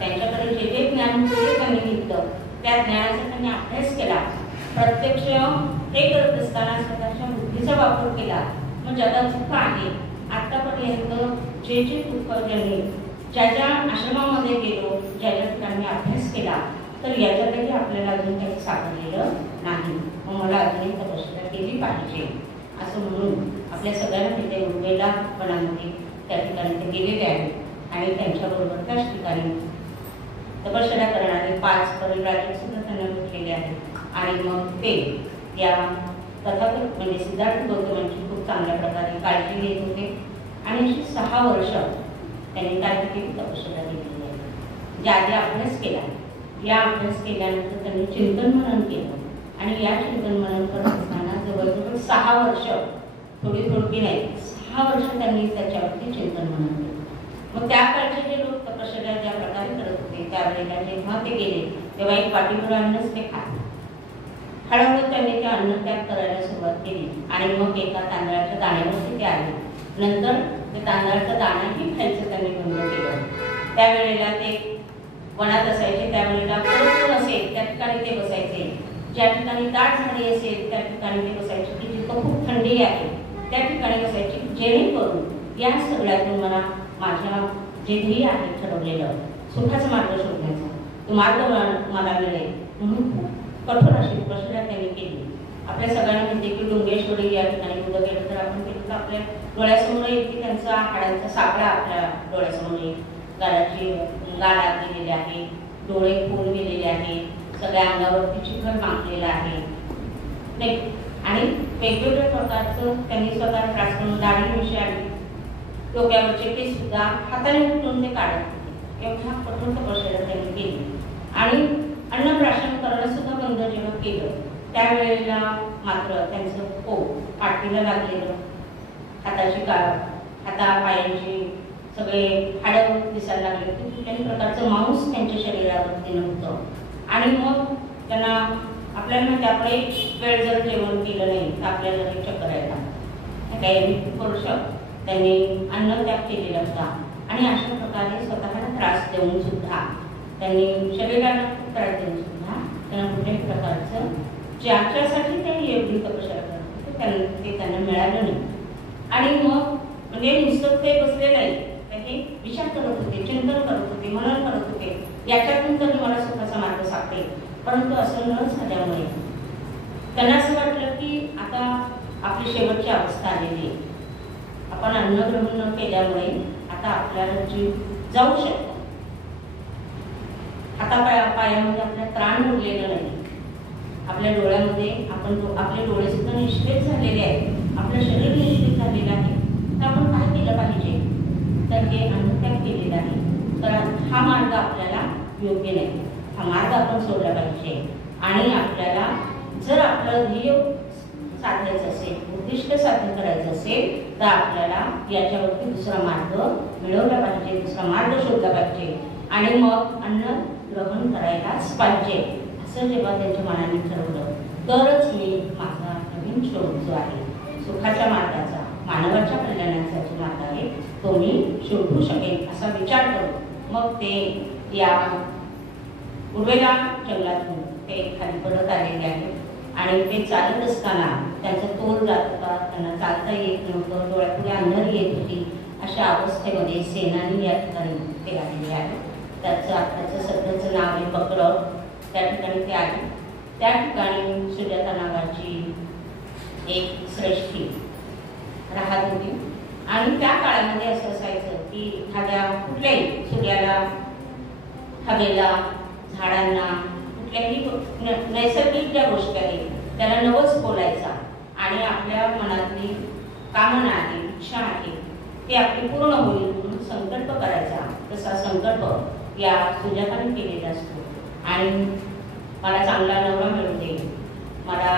त्यांच्याकडे जे जे ज्ञान त्यांनी घेतलं त्या ज्ञानाचा त्यांनी अभ्यास केला. प्रत्यक्ष हे करत असताना स्वतःच्या बुद्धीचा वापर केला. मग जगात दुःख आहे. आतापर्यंत जे जे दुःख ज्यांनी ज्या आश्रमामध्ये गेलो, ज्या ठिकाणी अभ्यास केला, तर याच्यातही आपल्याला अजून काही सापडलेलं नाही. मग मला अजून एक तपश्चर्या केली पाहिजे असं म्हणून आपल्या सगळ्यांना तिथे मुंबईला पणामध्ये त्या ठिकाणी ते गेलेले आहेत. आणि त्यांच्याबरोबर त्याच ठिकाणी तपश्चर्या करणारे 5 परिव्राजक सुद्धा त्यांना भेटलेले आहेत. आणि मग ते या तथागत म्हणजे सिद्धार्थ गौतमांची खूप चांगल्या प्रकारे काळजी घेत होते. आणि 6 वर्ष त्यांनी काय केली, तपश्चर्या केलेली आहे. ज्या आधी अभ्यास केला, या अभ्यास केल्यानंतर त्यांनी चिंतन मनन केलं. आणि या चिंतन मनन करत असताना जवळजवळ 6 वर्ष, थोडी थोडकी नाही, 6 वर्ष त्यांनी त्याच्यावरती चिंतन मनन केलं. मग त्या काळचे जे लोक तपश्चर्या ज्या प्रकारे करत होते त्यावेळेला जेव्हा ते गेले तेव्हा एक वाटीभर अन्नच ते खात. हळूहळू त्यांनी ते अन्न त्याग करायला सुरुवात केली. आणि मग एका तांदळाच्या दाण्यावरती ते आले. नंतर ते तांदळाचा दाणाही खायचं त्यांनी बंद केलं. त्यावेळेला ते वनात असायचे, त्यावेळेला कोण असेल त्या ठिकाणी ते बसायचे. ज्या ठिकाणी दाट झाडी असेल त्या ठिकाणी ते बसायचे, की जिथं खूप थंडी आहे त्या ठिकाणी बसायचे, जेणेकरून या सगळ्यातून मला माझ्या जे ध्येय आहे ठरवलेलं सुखाचा मार्ग शोधण्याचा तो मार्ग मला मिळेल म्हणून कठोर अशी तपश्चर्या त्यांनी केली. आपल्या सगळ्यांना म्हणते की डोंगेश्वरी या ठिकाणी उद्या गेलं तर आपण केलं तर आपल्या डोळ्यासमोर येईल की त्यांचा हाडांचा सापळा आपल्या डोळ्यासमोर येईल. गालाची गाला गेलेले आहे, डोळे खोल गेलेले आहे, सगळ्या अंगावरती चिखल माखलेला आहे नाही. आणि वेगवेगळ्या प्रकारचं त्यांनी स्वतः त्रास करून दाढी मिशी आली, डोक्यावरचे केस सुद्धा हाताने उठून ते काढत होते. एवढा कठोर तपश्चर्या त्यांनी केली. आणि अन्नप्राशन करणं सुद्धा बंद जेव्हा केलं त्यावेळेला मात्र त्यांचं पोट पाठीला लागलेलं, हातापायांची सगळे हाडं दिसायला लागले, कुठल्याही प्रकारचं मांस त्यांच्या शरीरावरती नव्हतं. आणि मग त्यांना आपल्याला त्याकडे वेळ जर जेवण केलं नाही तर आपल्याला चक्कर यायला काही पुरुष त्यांनी अन्न त्याग केलेला होता. आणि अशा प्रकारे स्वतःला त्रास देऊन सुद्धा त्यांनी शरीराला खूप त्रास देऊन सुद्धा त्यांना कुठल्याही प्रकारचं ज्याच्यासाठी ते एवढी तपश्चर्या करत होते ते त्यांना मिळालं नाही. आणि मग म्हणजे नुसतं ते बसले नाही, ते विचार करत होते, चिंतन करत होते, मनन करत होते, याच्यातून तरी मला सुखाचा मार्ग सापडेल. परंतु असं न झाल्यामुळे त्यांना असं वाटलं की आता आपली शेवटची अवस्था आलेली आहे, आपण अन्न ग्रहण न केल्यामुळे आता आपल्याला जीव जाऊ शकतो. पायामध्ये आपल्या त्राण उरलेलं नाही, आपल्या डोळ्यामध्ये आपले डोळे सुद्धा निष्क्रिय झालेले आहेत, आपलं शरीर निष्क्रिय झालेलं आहे. तर आपण काय केलं पाहिजे, तर हे अन्नत्याग केलेला आहे. तर हा मार्ग आपल्याला योग्य नाही, हा मार्ग आपण सोडला पाहिजे. आणि आपल्याला जर आपलं ध्येय साधायचं असेल, उद्दिष्ट साध्य करायचं असेल तर आपल्याला याच्यावरती दुसरा मार्ग मिळवला पाहिजे, दुसरा मार्ग शोधला पाहिजे. आणि मग अन्न ग्रहण करायलाच पाहिजे असं जेव्हा त्यांच्या मनाने ठरवलं तरच मी माझा नवीन शोध जो आहे सुखाच्या मार्गाचा, मानवाच्या कल्याणाचा जो मार्ग आहे तो मी शोधू शकेन असा विचार करून मग ते या उर्वेला जंगलातून ते खाली पडत आलेले आहेत. आणि ते चालत असताना त्यांचा तोल जात होता, त्यांना चालता येत नव्हतं, डोळ्यापुढे अंधारी येत होती. अशा अवस्थेमध्ये सेनानी या ठिकाणी ते आलेले आहेत. त्याचं सध्याचं नाव आहे बकरं. त्या ठिकाणी ते आले. त्या ठिकाणी सुजाता नावाची एक श्रेष्ठी राहत होती. आणि त्या काळामध्ये असं असायचं की एखाद्या कुठल्याही सूर्याला, हवेला, झाडांना, कुठल्याही नैसर्गिक ज्या गोष्टी आहेत त्याला नवस बोलायचा आणि आपल्या मनातली कामना आहे, इच्छा आहे ती आपली पूर्ण होईल म्हणून संकल्प करायचा. तसा संकल्प या सुजाताने केलेला असतो. आणि मला चांगला नवरा मिळू दे, मला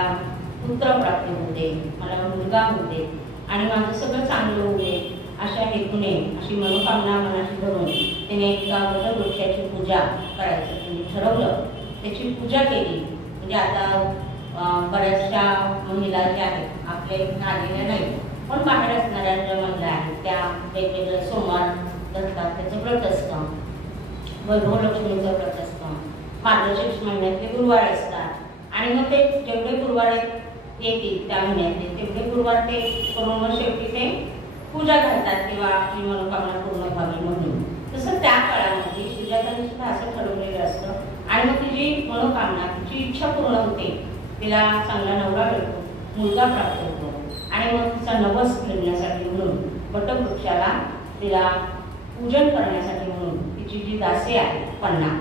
पुत्र प्राप्त होऊ दे, मला मुलगा होऊ दे आणि माझं सगळं चांगलं होऊ दे अशा हेतूने, अशी मनोकामना मनाशी धरून त्याने एका वटवृक्षाची पूजा करायचं त्यांनी ठरवलं. त्याची पूजा केली. म्हणजे आता बऱ्याचशा महिला ज्या आहेत आपल्या इथे आलेल्या नाही पण बाहेर असणाऱ्या ज्या महिला आहेत त्या वेगवेगळे सोमवार धरतात, त्याचं व्रत असतं, वैभवलक्ष्मीचं व्रत असतं, मार्गशीर्ष महिन्यातले गुरुवार असतात. आणि मग ते जेवढे गुरुवार येतील त्या महिन्यातले तेवढे गुरुवार ते करून मग शेवटी ते पूजा घालतात किंवा आपली मनोकामना पूर्ण व्हावी म्हणून. तसं त्या काळामध्ये सुजाताने सुद्धा असं ठरवलेलं असतं. आणि मग तिची मनोकामना, तिची इच्छा पूर्ण होते, तिला चांगला नवरा मिळतो, मुलगा प्राप्त होतो. आणि मग तिचा नवस फेडण्यासाठी म्हणून वटवृक्षाला तिला पूजन करण्यासाठी म्हणून तिची जी दासी आहे पन्ना,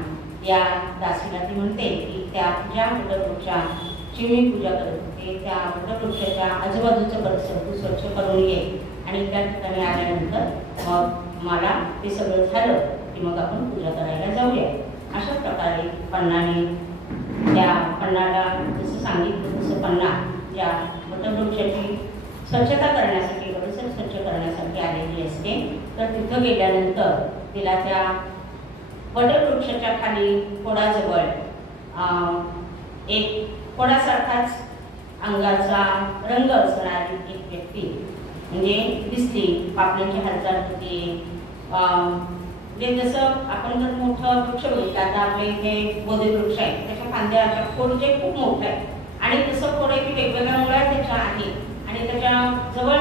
या दासीला ती म्हणते की त्या ज्या वटवृक्षाची मी पूजा करत होते त्या वटवृक्षाच्या आजूबाजूचं परिसर तू स्वच्छ करून ये. आणि त्या ठिकाणी आल्यानंतर मग मला ते सगळं झालं की मग आपण पूजा करायला जाऊया. अशा प्रकारे पन्नाने त्या पन्नाला जसं सांगितलं तसं पन्ना त्या वटवृक्षाची स्वच्छता करण्यासाठी, परिसर स्वच्छ करण्यासाठी आलेली असते. तर तिथं गेल्यानंतर तिला त्या वटवृक्षाच्या खाली फोडाजवळ एक फोडासारखाच अंगाचा रंग असणारी एक व्यक्ती म्हणजे दिसली. पापण्यांची हालचाल होती. म्हणजे जसं आपण जर मोठं वृक्ष बघितलं, आता आपल्या इथे बोधी वृक्ष आहे त्याच्या फांद्या अशा खोड जे खूप मोठं आहे आणि तसं खोड आहे की वेगवेगळ्या मुळ्या त्याच्या आहे. आणि त्याच्या जवळ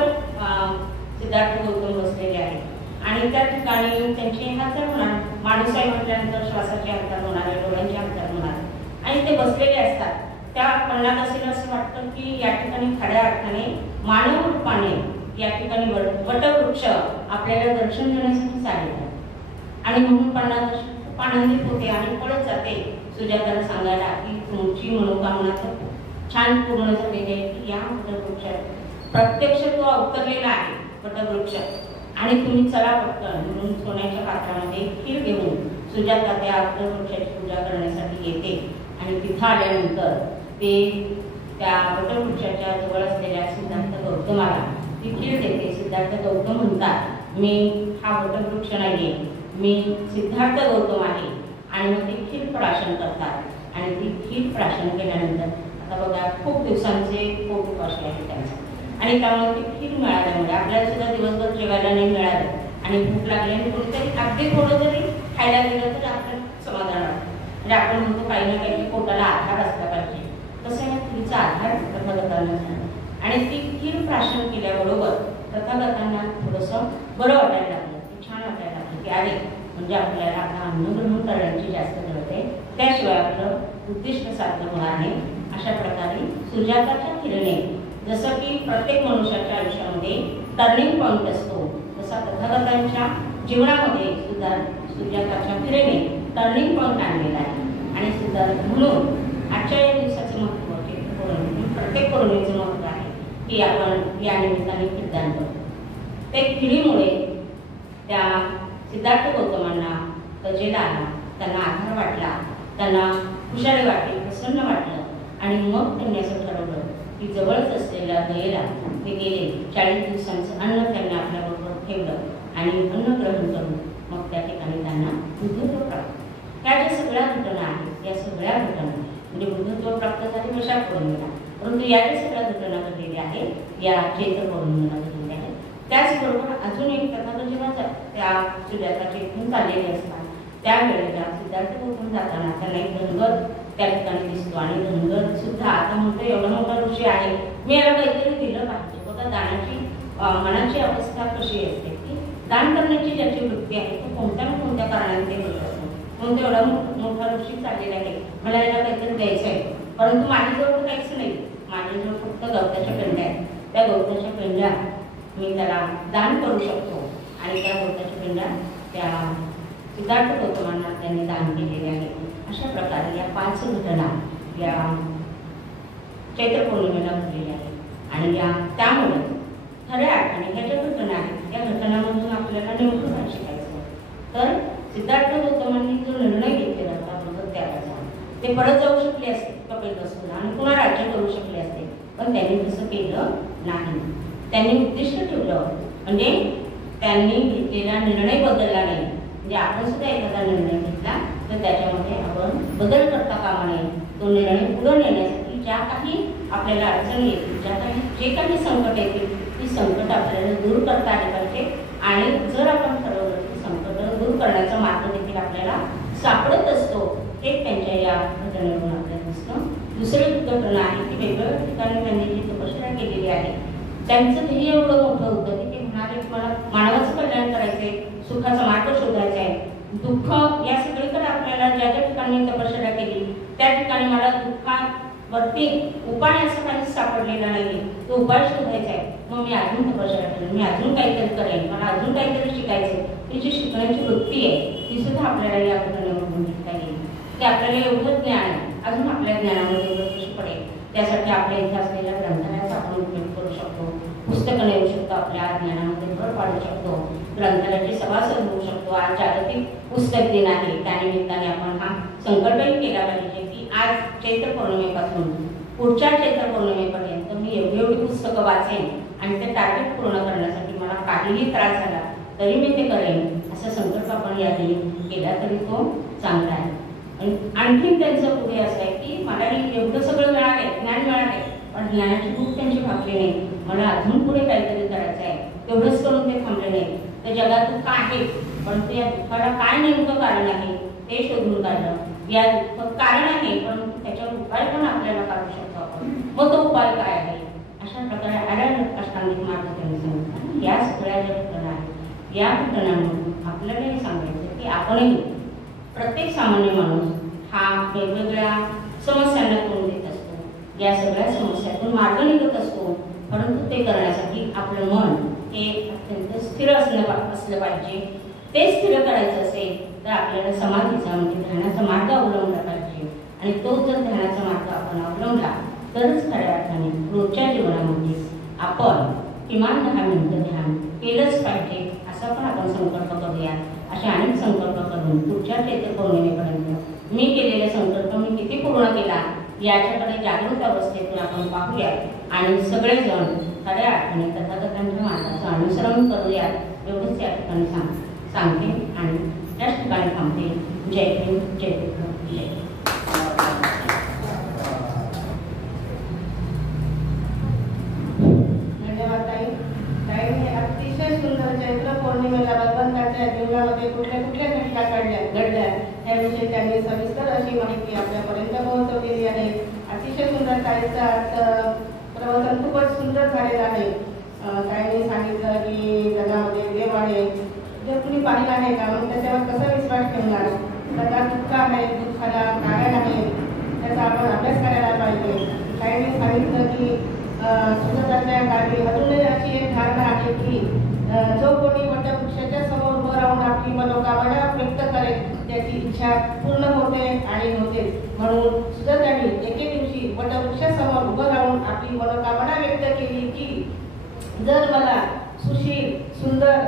सिद्धार्थ गौतम बसलेले आहे. आणि त्या ठिकाणी त्यांची हालचाल होणार, माणूस आहे म्हटल्यानंतर श्वासाची हालचाल होणार आहे, डोळ्यांची हालचाल होणार आणि ते बसलेले असतात. त्या पन्नात असेल असं वाटतं की या ठिकाणी खऱ्या अर्थाने मानव रूपाने या ठिकाणी वटवृक्ष आपल्याला दर्शन देण्यासाठी आलेला आहे. आणि म्हणून 50 वर्ष खूप आनंदित होते आणि पळत जाते सुजाताला सांगायला की तुमची मनोकामना तर छान पूर्ण झालेली आहे की या वटवृक्षात प्रत्यक्ष तो अवतरलेला आहे वटवृक्ष आणि तुम्ही चला पटकन म्हणून सोन्याच्या पात्रामध्ये खीर घेऊन सुजाता त्या वटवृक्षाची पूजा करण्यासाठी येते आणि तिथं आल्यानंतर ते त्या वटवृक्षाच्या जवळ असलेल्या सिद्धार्थ गौतमाला ती खीर देते. सिद्धार्थ गौतम म्हणतात मी हा वटवृक्ष नाहीये, मी सिद्धार्थ गौतम आहे. आणि मग ते खीर प्राशन करतात आणि ती खीर प्राशन केल्यानंतर आता बघा खूप दिवसांचे पोट उपासले आहे त्यांचं आणि त्यामुळे ती खीर मिळाल्यामुळे आपल्याला सुद्धा दिवसभर जेवायला नाही मिळालं आणि भूक लागली आणि कोणीतरी अगदी थोडं जरी खायला गेलं तर आपल्याला समाधान वाटतं. म्हणजे आपण म्हणतो काही ना काही पोटाला आधार असला पाहिजे, तसं या खीरचा आधार तथागतांना झाला आणि ती खीर प्राशन केल्याबरोबर तथागतांना थोडंसं बरं वाटायला लागलं, छान वाटायला लागलं की अरे म्हणजे आपल्याला आता अन्नग्रहण करण्याची जास्त गरज आहे, त्याशिवाय आपलं उद्दिष्ट साध्य होणार नाही. अशा प्रकारे सुजाताच्या खीरेने जसं की प्रत्येक मनुष्याच्या आयुष्यामध्ये टर्निंग पॉईंट असतो तसा तथागतांच्या जीवनामध्ये सुद्धा सुजाताच्या खीरेने टर्निंग पॉईंट आणलेला आहे. आणि सुद्धा म्हणून आजच्या या दिवसाचं महत्त्व प्रत्येक पौर्णिमेचं महत्त्व आहे की आपण या निमित्ताने खीरदान करतो. ते खिरीमुळे त्या सिद्धार्थ गौतमांना तजेला आला, त्यांना आधार वाटला, त्यांना हुशारी वाटली, प्रसन्न वाटलं आणि मग त्यांनी असं ठरवलं की जवळच असलेल्या गयेला ते गेले. 40 दिवसांचं अन्न त्यांनी आपल्याबरोबर ठेवलं आणि अन्न ग्रहण करून मग त्या ठिकाणी त्यांना बुद्धत्व प्राप्त. ह्या ज्या सगळ्या घटना आहेत या सगळ्या घटना म्हणजे बुद्धत्व प्राप्त झाले वैशाख पौर्णिमेला, परंतु या ज्या सगळ्या घटना घडलेल्या आहेत या चैत्र पौर्णिमेला घडलेल्या आहेत. त्याचबरोबर अजून एक कथा जेव्हा त्या सुजाताच्या इथून चाललेले असतात त्यावेळेला सिद्धार्थ गौतम जाताना त्यांना एक धनगर त्या ठिकाणी दिसतो आणि धनगर सुद्धा आता म्हणतो एवढा मोठा ऋषी आहे, मी याला काहीतरी दिलं पाहिजे. बघा दानाची मनाची अवस्था कशी असते की दान करण्याची ज्याची वृत्ती आहे तो कोणत्या ना कोणत्या कारणाने ते करत असतो. म्हणून एवढा मोठा ऋषी चाललेला आहे, मला याला काहीतरी द्यायचं आहे, परंतु माझ्याजवळ तर काहीच नाही, माझ्याजवळ फक्त गवताच्या पेंड्या आहेत, त्या गवताच्या पेंड्या मी त्याला दान करू शकतो. आणि त्या गवताच्या पेंड्या त्या सिद्धार्थ गौतमांना त्यांनी दान केलेले आहे. अशा प्रकारे या 5 घटना या चैत्र पौर्णिमेला घडलेल्या आहेत आणि या त्यामुळे खऱ्या अर्थाने ह्या ज्या घटना आहेत या घटनांमधून आपल्याला नेमकं काय शिकायचं तर सिद्धार्थ गौतमांनी जो निर्णय घेतलेला होता भगवत त्यागाचा ते परत जाऊ शकले असते कपिलवस्तूला आणि पुन्हा राज्य करू शकले असते, पण त्यांनी तसं केलं नाही. त्यांनी उद्दिष्ट ठेवलं म्हणजे त्यांनी घेतलेला निर्णय बदलला नाही. म्हणजे आपण सुद्धा एखादा निर्णय घेतला तर त्याच्यामध्ये आपण बदल करता कामा नये. तो निर्णय पुढे नेण्यासाठी ज्या काही आपल्याला अडचणी येतील, ज्या काही जे काही संकट येतील ती संकट आपल्याला दूर करता आली पाहिजे आणि जर आपण ठरवलं की संकट दूर करण्याचा मार्ग देखील आपल्याला सापडत असतो. हे त्यांच्या या घटनेवरून आपल्याला दिसतं. दुसरी घटना आहे की वेगवेगळ्या ठिकाणी त्यांनी जी तपश्चर्या केलेली आहे त्यांचं ध्येय एवढं मोठं होतं की ते म्हणाले मला मानवाचं कल्याण करायचंय, सुखाचा मार्ग शोधायचा आहे. दुःख या सगळीकडे आपल्याला ज्या ज्या ठिकाणी तपश्चर्या केली त्या ठिकाणी मला दुःखावरती उपाय असं काही सापडलेला नाही, तो उपाय शोधायचा आहे. मग मी अजून तपश्चर्या करेन, मी अजून काहीतरी करेन, मला अजून काहीतरी शिकायचंय. ती जी शिकण्याची वृत्ती आहे ती सुद्धा आपल्याला या घटनेमधून घेता येईल की आपल्याला एवढं ज्ञान आहे, अजून आपल्या ज्ञानामध्ये एवढं कशी पडेल. त्यासाठी आपल्या इथे असलेल्या ग्रंथालयाचा आपण उपयोग करू शकतो, पुस्तकं लिहू शकतो, आपल्या ज्ञानामध्ये भर पाडू शकतो, ग्रंथालयाची सभासद होऊ शकतो. आज जागतिक पुस्तक दिन आहे, त्यानिमित्ताने आपण हा संकल्पही केला पाहिजे की आज चैत्र पौर्णिमेपासून पुढच्या चैत्र पौर्णिमेपर्यंत मी एवढी पुस्तकं वाचेन आणि ते टार्गेट पूर्ण करण्यासाठी मला काहीही त्रास झाला तरी मी ते करेन. असा संकल्प आपण या दिनी केला तरी तो चांगला आहे. आणि आणखीन त्यांचं पुढे असं आहे की मला एवढं सगळं मिळालंय, ज्ञान मिळालंय, पण ज्ञानाची भूक त्यांची भागली नाही, मला अजून पुढे काहीतरी करायचं आहे. तेवढंच करून ते थांबले नाही. तर जगात दुःख आहे पण ते या दुःखाला काय नेमकं कारण आहे ते शोधून काढलं. या दुःख कारण आहे पण त्याच्यावर उपाय पण आपल्याला काढू शकतो आपण. मग तो उपाय काय आहे अशा प्रकारे अष्टांगिक मार्ग त्यांनी सांगितला. या सगळ्या ज्या घटना आहेत या घटनांमधून आपल्याला हे सांगायचं की आपणही प्रत्येक सामान्य माणूस हा वेगवेगळ्या समस्यांना तोंड देत असतो, या सगळ्या समस्यातून मार्ग निघत असतो. परंतु ते करण्यासाठी आपलं मन हे अत्यंत स्थिर असलं पाहिजे, ते स्थिर करायचं असेल तर आपल्याला समाधीचा म्हणजे ध्यानाचा मार्ग अवलंबला पाहिजे. आणि तो जर ध्यानाचा मार्ग आपण अवलंबला तरच खऱ्या अर्थाने रोजच्या जीवनामध्ये आपण किमान 10 मिनिटं ध्यान केलंच पाहिजे असा पण आपण संकल्प करूया. असे अनेक संकल्प करून पुढच्या चैत्र पौर्णिमेपर्यंत मी केलेले संकल्प मी किती पूर्ण केला याच्याकडे जागृत अवस्थेतून आपण पाहूया आणि सगळेजण खऱ्या अर्थाने तथागतांच्या मार्गाचं अनुसरण करूया एवढंच या ठिकाणी सांगते आणि त्याच ठिकाणी थांबते. जय भीम, जय विक्रम, जय. धन्यवाद ताई. ताईंनी अतिशय सुंदर चैत्र पौर्णिमेला भगवंताच्या जीवनामध्ये कुठल्या कुठल्या घटना घडल्या याविषयी त्यांनी सविस्तर अशी माहिती आपल्यापर्यंत पोहोचवलेली आहे. अतिशय सुंदर ताईंचा प्रवचन खूपच सुंदर झालेलं आहे. ताईंनी सांगितलं की जगामध्ये देव आहे, जर तुम्ही पाहिलं आहे का मग त्याच्यावर कसा विश्वास ठेवणार. जगात दुःख आहे, दुःखाला कारण आहे, त्याचा आपण अभ्यास करायला पाहिजे. ताईंनी सांगितलं की सुजाताच्या काळी अजूनही अशी एक धारणा आहे की जो कोणी वटवृक्षाच्या समोर उभं राहून आपली मनोकामना व्यक्त करेल त्याची इच्छा पूर्ण होते आणि होते. म्हणून सुजातांनी एके दिवशी वटवृक्षासमोर उभं राहून आपली मनोकामना व्यक्त केली की जर मला सुशील सुंदर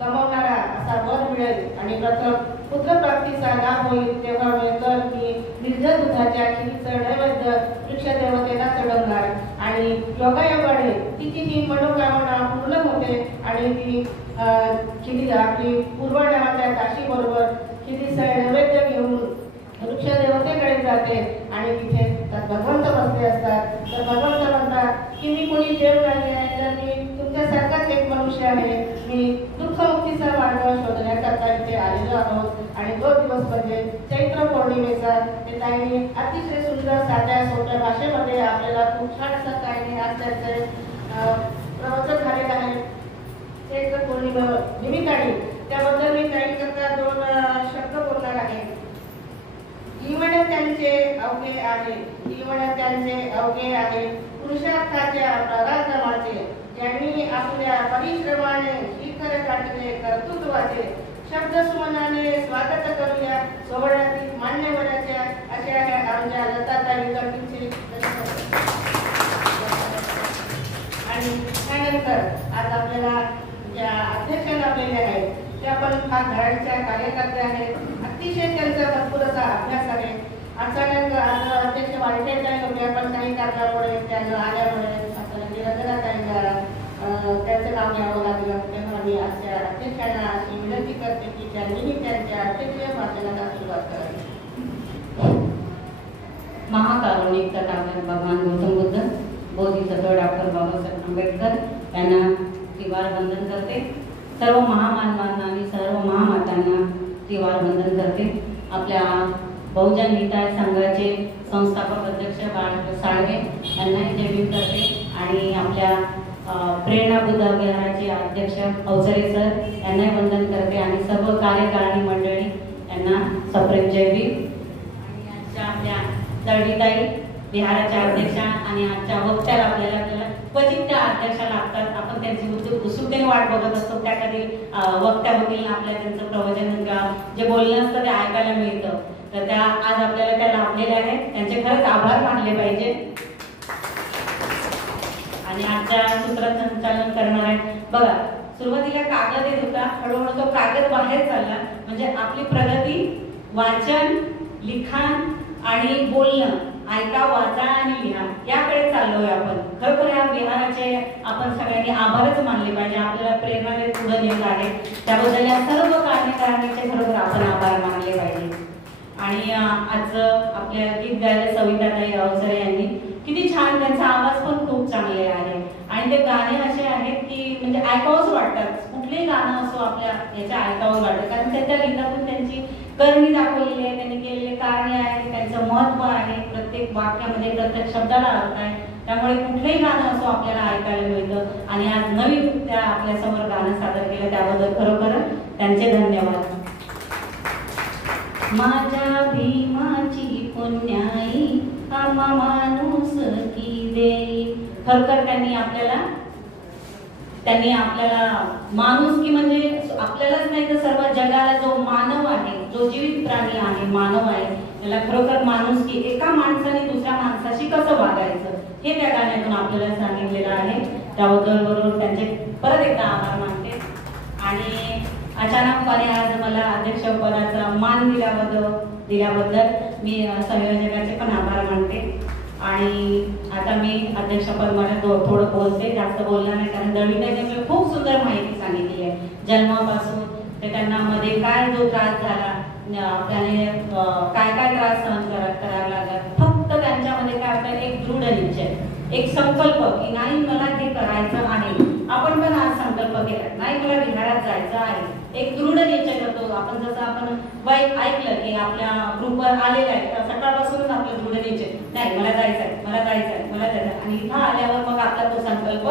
कमावणारा असा वर मिळेल आणि प्रथम पुत्रप्राप्तीचा लाभ होईल तेव्हा तर मी निर्जल दुधाच्या खिरीचं नैवेद्य वृक्षदेवतेला चढवणार आणि योगायोगाने तिची ही मनोकामना पूर्ण होते आणि ती खिरी आपली पूर्व नावाच्या दाशीबरोबर खिरीचं नैवेद्य घेऊन वृक्षदेवतेकडे जाते आणि तिथे भगवंत बसले असतात. तर भगवंत म्हणतात की मी कोणी देव नाही आहे, तर मी तुमच्यासारखाच एक मनुष्य आहे. मी दुःखमुक्तीचा मार्ग शोधण्याकरता इथे आलेलो आहोत आणि तो दिवस म्हणजे चैत्र पौर्णिमेचा. ते ताईंनी अतिशय सुंदर साध्या सोप्या भाषेमध्ये आपल्याला खूप छान असं ताईंनी आज त्यांचे प्रवचन झालेलं आहे चैत्र पौर्णिमे निमित्ताने. त्याबद्दल मी ताईंकरता 2 शब्द बोलणार आहे. जीवन त्यांचे अवघे आहे, जीवन त्यांचे अवघे आहे, पुरुषार्थाच्या पराक्रमाचे, ज्यांनी आपल्या परिश्रमाने शिखर गाठले कर्तृत्वाचे. शब्द सुमनाने स्वागत करूया सोहळ्यातील मान्यवराच्या अशा आमच्या लताताई गटीचे. आणि त्यानंतर आज आपल्याला ज्या अध्यक्ष लाभलेले आहेत त्या पण फार घराच्या कार्यकर्त्या आहेत. अतिशय त्यांचा भरपूर असा अभ्यास आहे. अचानक आज अध्यक्ष वाढलेल्या होत्या पण काही कारणामुळे त्यांना आल्यामुळे आपल्याला त्यांचं नाव घ्यावं लागलं. तेव्हा मी आजच्या अध्यक्षांना अशी विनंती करते की त्यांनीही त्यांच्या अध्यक्षीय भाषणाला सुरुवात करावी. महाकारुणिक तथागत भगवान गौतम बुद्ध, बोधिसत्व डॉक्टर बाबासाहेब आंबेडकर यांना त्रिवार वंदन करते. सर्व महामानवांना आणि सर्व महामातांना त्रिवार वंदन करते. आपल्या बहुजन हिताय संघाचे संस्थापक अध्यक्ष बाळासाहेब साळवे यांनाही जय भीम करते आणि आपल्या प्रेरणा बुद्ध विहाराचे अध्यक्ष अवसरे सर यांनाही वंदन करते आणि सर्व कार्यकारिणी मंडळी यांना सप्रेम जय भीम. आणि आजच्या आपल्या दळवीताई विहाराच्या अध्यक्षा आणि आजच्या वक्त्याला आपल्याला क्वचित त्या अध्यक्षा लागतात. आपण त्यांची उत्सुकतेने वाट बघत असतो त्या कधी वक्त्या होतील आपल्या त्यांचं प्रवचन जे बोलणं असतं ते ऐकायला मिळतं. तर त्या आज आपल्याला त्या लाभलेल्या आहेत. त्यांचे खरंच आभार मानले पाहिजे. आणि आजच्या सूत्रसंचालन करणार आहेत. बघा सुरुवातीला कागद येत होता, हळूहळू तो कागद बाहेर चालला. म्हणजे आपली प्रगती वाचन, लिखाण आणि बोलणं, ऐका, वाचा आणि लिहा याकडे चाललोय आपण. खरोखर या विहाराचे आपण सगळ्यांनी आभारच मानले पाहिजे. आपल्याला प्रेरणा देत पुढे नेत आहे त्याबद्दल या सर्व कार्यकारिणीचे खरोखर आपण आभार मानले पाहिजे. आणि आज आपल्या गीत गायले सविताताई अवसरे यांनी किती छान, त्यांचा आवाज पण खूप चांगले आहे आणि ते गाणे असे आहेत की म्हणजे ऐकावंच वाटतात. कुठलेही गाणं असो आपल्या याच्या ऐकावंच वाटतं कारण त्या गीतातून त्यांची करणी दाखवलेली आहे, त्यांनी केलेले कार्य आहे, त्यांचं महत्व आहे, प्रत्येक वाक्यामध्ये प्रत्येक शब्दाला अर्थ आहे. त्यामुळे कुठलेही गाणं असो आपल्याला ऐकायला मिळतं आणि आज नवीन त्या आपल्यासमोर गाणं सादर केलं त्याबद्दल खरोखर त्यांचे धन्यवाद. माझ्या भीमाची पुण्याई आम्हा माणूस की देई. खरोखर त्यांनी आपल्याला माणूस की म्हणजे आपल्यालाच नाही तर सर्व जगाला जो मानव आहे, जो जीवित प्राणी आहे, मानव आहे, त्याला खरोखर माणूस की एका माणसाने दुसऱ्या माणसाशी कसं वागायचं हे त्या गाण्यातून आपल्याला सांगितलेलं आहे. त्याबद्दल बरोबर त्यांचे परत एकदा आभार मानते. आणि अचानकपणे आज मला अध्यक्षपदाचा मान दिल्याबद्दल मी संयोजकाचे पण आभार मानते. आणि आता मी अध्यक्षपद मला थोडं बोलते, जास्त बोलणार नाही, कारण दळवीने खूप सुंदर माहिती सांगितली आहे. जन्मापासून ते त्यांना मध्ये काय जो त्रास झाला, त्याने काय काय त्रास सहन करावा लागला, फक्त त्यांच्यामध्ये काय होतं, एक दृढ निश्चय, एक संकल्प की नाही मला हे करायचं आहे. आपण पण आज संकल्प केला, नाही मला विहारात जायचं आहे, एक दृढ निश्चय करतो आपण. जसं आपण ऐकलं की आपल्या ग्रुपवर आलेलं आहे, सकाळपासूनच आपलं दृढ निश्चय, नाही मला जायचंय, मला जायचंय, मला जायचंय, आणि इथं आल्यावर मग आपला तो संकल्प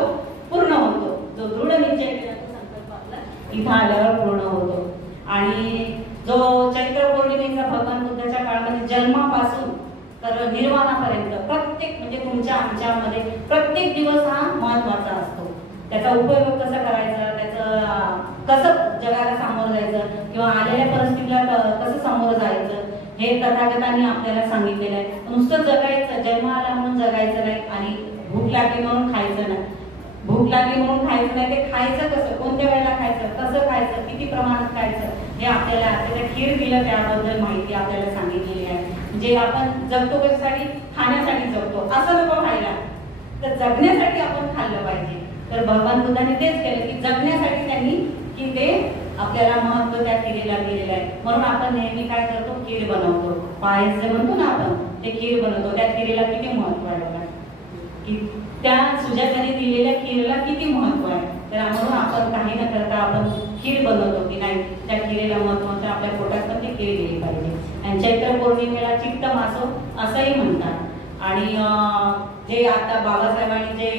पूर्ण होतो. जो दृढ निश्चय केला तो संकल्प आपला इथं आल्यावर पूर्ण होतो. आणि जो चैत्र पौर्णिमेचा भगवान बुद्धाच्या काळामध्ये जन्मापासून तर निर्वाणापर्यंत प्रत्येक म्हणजे तुमच्या आमच्यामध्ये प्रत्येक दिवस हा महत्वाचा असतो. त्याचा उपयोग कसा करायचा, त्याचं कसं जगाला सामोरं जायचं किंवा आलेल्या परिस्थितीला कसं सामोरं जायचं हे तथागतांनी आपल्याला सांगितलेलं आहे. नुसतं जगायचं, जन्म आला म्हणून जगायचं नाही आणि भूक लागली म्हणून खायचं नाही. भूक लागली म्हणून खायचं नाही, ते खायचं कसं, कोणत्या वेळेला खायचं, कसं खायचं, किती प्रमाणात खायचं हे आपल्याला आपल्याला खीर दिलं त्याबद्दल माहिती आपल्याला सांगितलेली आहे. म्हणजे आपण जगतो कशासाठी, खाण्यासाठी जगतो, असं नको खायला, तर जगण्यासाठी आपण खाल्लं पाहिजे. तर भगवान बुद्धाने तेच केलं की जगण्यासाठी त्यांनी की ते आपल्याला महत्व त्या खीरेला दिलेलं आहे. म्हणून आपण नेहमी काय करतो, खीर बनवतो, पायस जे म्हणतो ना आपण, ते खीर बनवतो. त्या खीरेला किती महत्व आहे बघा, की त्या सुजाताने दिलेल्या खीरेला किती महत्व आहे. तर म्हणून आपण काही न करता आपण खीर बनवतो की नाही, त्या खीरेला महत्व, आपल्या पोटात पण ती खीर गेली पाहिजे. आणि चैत्र पौर्णिमेला चित्त मासो असंही म्हणतात. आणि जे आता बाबासाहेबांनी जे